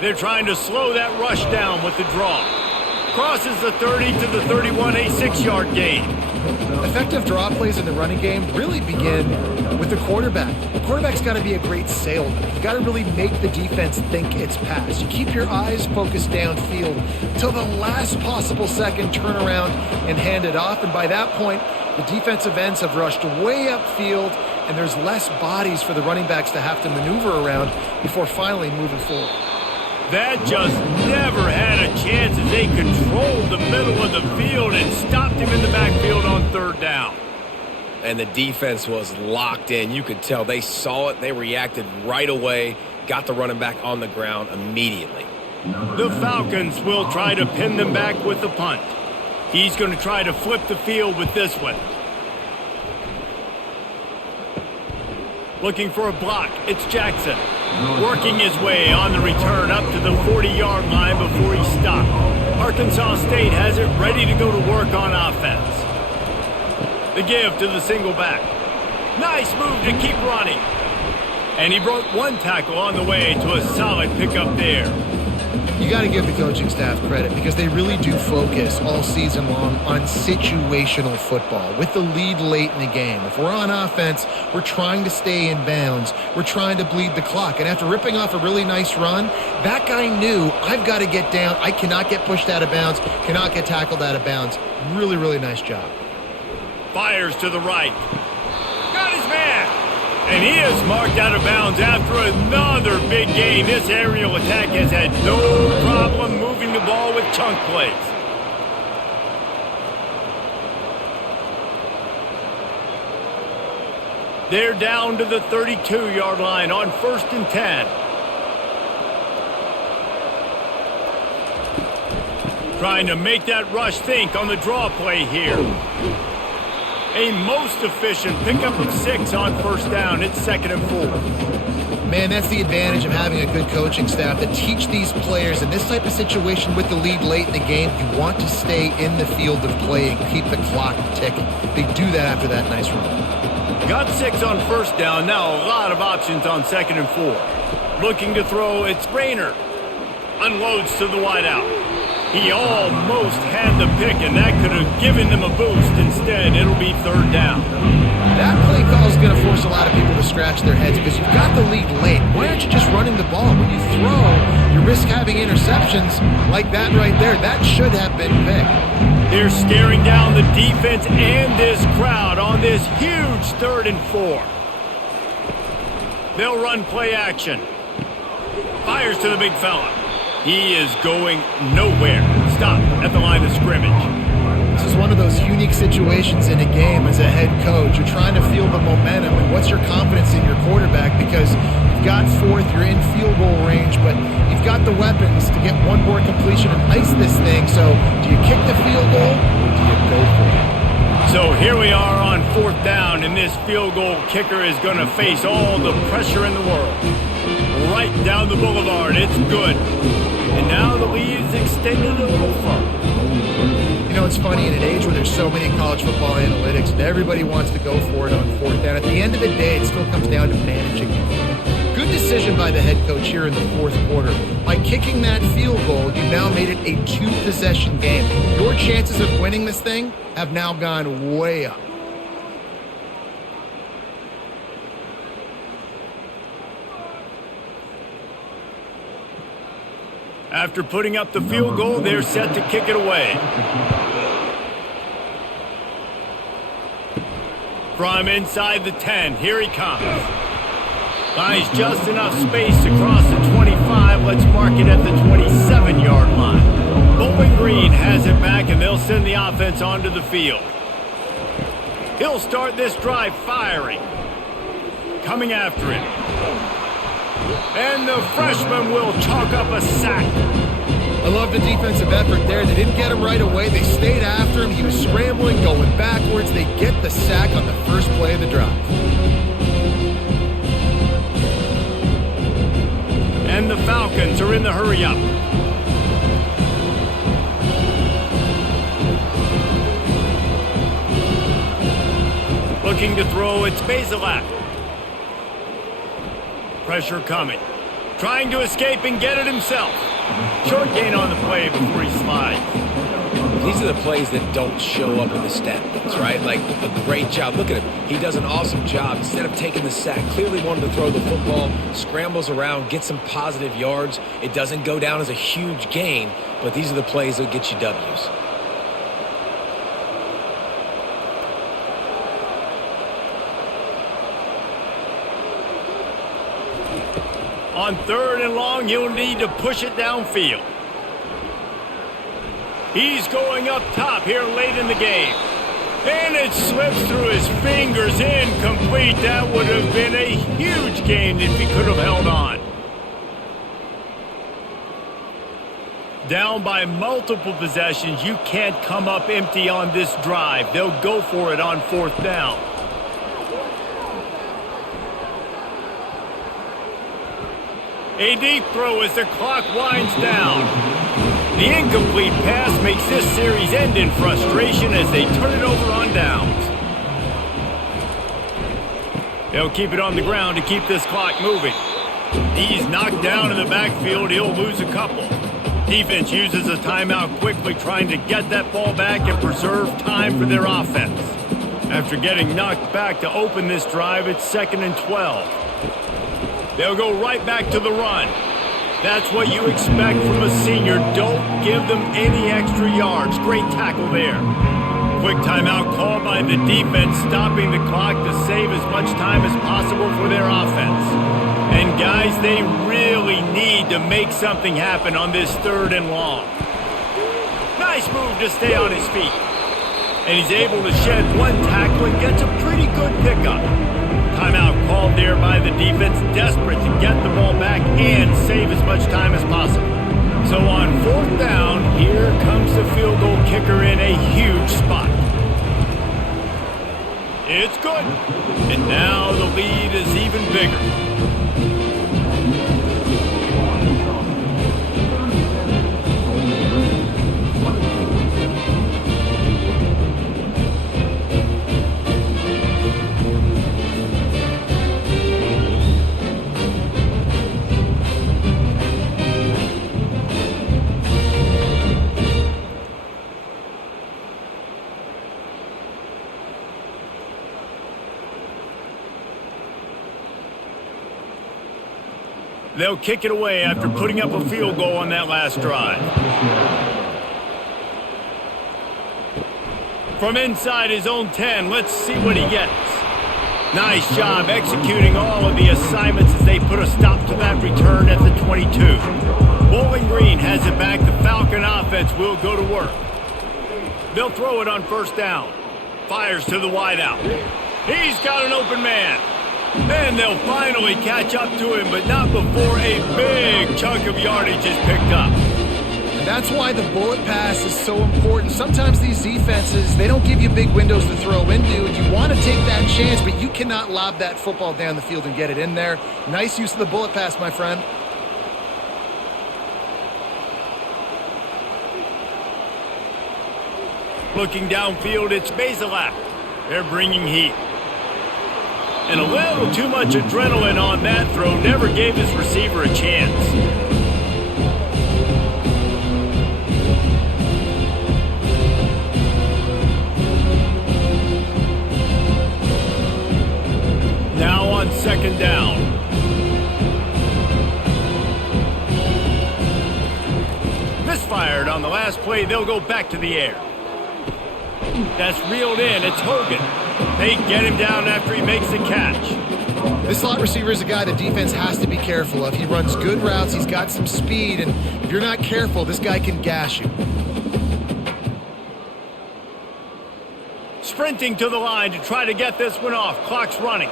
They're trying to slow that rush down with the draw. Crosses the 30 to the 31, a 6-yard gain. Effective draw plays in the running game really begin with the quarterback. The quarterback's got to be a great salesman. You've got to really make the defense think it's pass. You keep your eyes focused downfield till the last possible second, turn around and hand it off. And by that point, the defensive ends have rushed way upfield, and there's less bodies for the running backs to have to maneuver around before finally moving forward. That just never had a chance as they controlled the middle of the field and stopped him in the backfield on 3rd down. And the defense was locked in. You could tell they saw it. They reacted right away, got the running back on the ground immediately. The Falcons will try to pin them back with the punt. He's going to try to flip the field with this one. Looking for a block. It's Jackson. Working his way on the return up to the 40-yard line before he stopped. Arkansas State has it ready to go to work on offense. The give to the single back. Nice move to keep running. And he broke one tackle on the way to a solid pickup there. You got to give the coaching staff credit because they really do focus all season long on situational football with the lead late in the game. If we're on offense, we're trying to stay in bounds. We're trying to bleed the clock. And after ripping off a really nice run, that guy knew, I've got to get down. I cannot get pushed out of bounds, cannot get tackled out of bounds. Really, really nice job. Fires to the right. Got his man. And he is marked out of bounds after another big gain. This aerial attack has had no problem moving the ball with chunk plays. They're down to the 32-yard line on 1st and 10. Trying to make that rush think on the draw play here. A most efficient pickup of 6 on 1st down. It's 2nd and 4. Man, that's the advantage of having a good coaching staff to teach these players in this type of situation with the lead late in the game. You want to stay in the field of play and keep the clock ticking. They do that after that nice run. Got 6 on 1st down. Now a lot of options on 2nd and 4. Looking to throw, it's Rayner. Unloads to the wideout. He almost had the pick, and that could have given them a boost. Instead, it'll be 3rd down. That play call is going to force a lot of people to scratch their heads because you've got the lead late. Why aren't you just running the ball? When you throw, you risk having interceptions like that right there. That should have been picked. They're staring down the defense and this crowd on this huge 3rd and 4. They'll run play action. Fires to the big fella. He is going nowhere. Stop at the line of scrimmage. This is one of those unique situations in a game as a head coach. You're trying to feel the momentum and what's your confidence in your quarterback because you've got 4th, you're in field goal range, but you've got the weapons to get one more completion and ice this thing. So do you kick the field goal or do you go for it? So here we are on 4th down, and this field goal kicker is going to face all the pressure in the world. Right down the boulevard. It's good. And now the lead's extended a little further. You know, it's funny, in an age where there's so many college football analytics and everybody wants to go for it on 4th down, at the end of the day, it still comes down to managing the game. Good decision by the head coach here in the 4th quarter. By kicking that field goal, you've now made it a 2-possession game. Your chances of winning this thing have now gone way up. After putting up the field goal, they're set to kick it away. From inside the 10, here he comes. Finds just enough space to cross the 25. Let's mark it at the 27-yard line. Bowling Green has it back, and they'll send the offense onto the field. He'll start this drive firing. Coming after it. And the freshman will chalk up a sack. I love the defensive effort there. They didn't get him right away. They stayed after him. He was scrambling, going backwards. They get the sack on the first play of the drive. And the Falcons are in the hurry-up. Looking to throw, it's Bazelak. Pressure coming. Trying to escape and get it himself. Short gain on the play before he slides. These are the plays that don't show up in the stat books, right? Like a great job. Look at him. He does an awesome job. Instead of taking the sack, clearly wanted to throw the football, scrambles around, get some positive yards. It doesn't go down as a huge gain, but these are the plays that get you W's. On 3rd and long, you'll need to push it downfield. He's going up top here late in the game. And it slips through his fingers, incomplete. That would have been a huge gain if he could have held on. Down by multiple possessions, you can't come up empty on this drive. They'll go for it on 4th down. A deep throw as the clock winds down. The incomplete pass makes this series end in frustration as they turn it over on downs. They'll keep it on the ground to keep this clock moving. He's knocked down in the backfield. He'll lose a couple. Defense uses a timeout quickly, trying to get that ball back and preserve time for their offense. After getting knocked back to open this drive, it's 2nd and 12. They'll go right back to the run. That's what you expect from a senior. Don't give them any extra yards. Great tackle there. quick timeout called by the defense, stopping the clock to save as much time as possible for their offense. And guys, they really need to make something happen on this 3rd and long. Nice move to stay on his feet. And he's able to shed one tackle and gets a pretty good pickup. Timeout called there by the defense, desperate to get the ball back and save as much time as possible. So on 4th down, here comes the field goal kicker in a huge spot. It's good. And now the lead is even bigger. They'll kick it away after putting up a field goal on that last drive. From inside his own 10, let's see what he gets. Nice job executing all of the assignments as they put a stop to that return at the 22. Bowling Green has it back. The Falcon offense will go to work. They'll throw it on 1st down. Fires to the wideout. He's got an open man. And they'll finally catch up to him, but not before a big chunk of yardage is picked up. And that's why the bullet pass is so important. Sometimes these defenses, they don't give you big windows to throw into, and you want to take that chance, but you cannot lob that football down the field and get it in there. Nice use of the bullet pass, my friend. Looking downfield, it's Bazelak. They're bringing heat. And a little too much adrenaline on that throw never gave his receiver a chance. Now on 2nd down. Misfired on the last play. They'll go back to the air. That's reeled in. It's Hogan. They get him down after he makes the catch. This slot receiver is a guy the defense has to be careful of. He runs good routes. He's got some speed, and if you're not careful, this guy can gash you. Sprinting to the line to try to get this one off. Clock's running.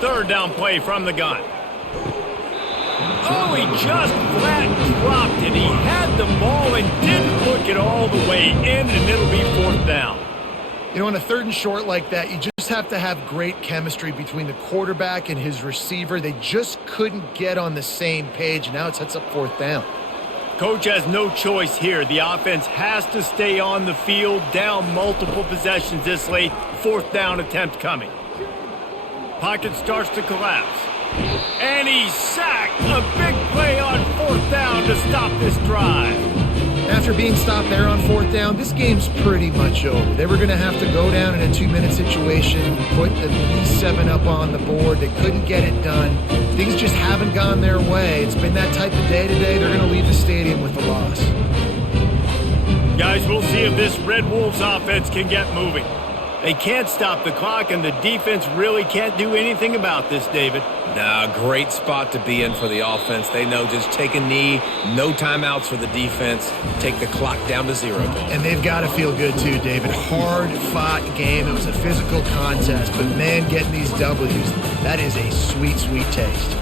Third down play from the gun. Oh, he just flat dropped it. He had the ball and didn't look it all the way in, and it'll be 4th down. You know, on a 3rd and short like that, you just have to have great chemistry between the quarterback and his receiver. They just couldn't get on the same page. Now it sets up 4th down. Coach has no choice here. The offense has to stay on the field, down multiple possessions this late. 4th down attempt coming. Pocket starts to collapse. And he's sacked. A big play on 4th down to stop this drive. After being stopped there on 4th down, this game's pretty much over. They were going to have to go down in a 2-minute situation, put at least 7 up on the board. They couldn't get it done. Things just haven't gone their way. It's been that type of day today. They're going to leave the stadium with a loss. Guys, we'll see if this Red Wolves offense can get moving. They can't stop the clock, and the defense really can't do anything about this, David. Nah, great spot to be in for the offense. They know just take a knee, no timeouts for the defense, take the clock down to 0. And they've got to feel good too, David. Hard-fought game. It was a physical contest, but man, getting these W's, that is a sweet, sweet taste.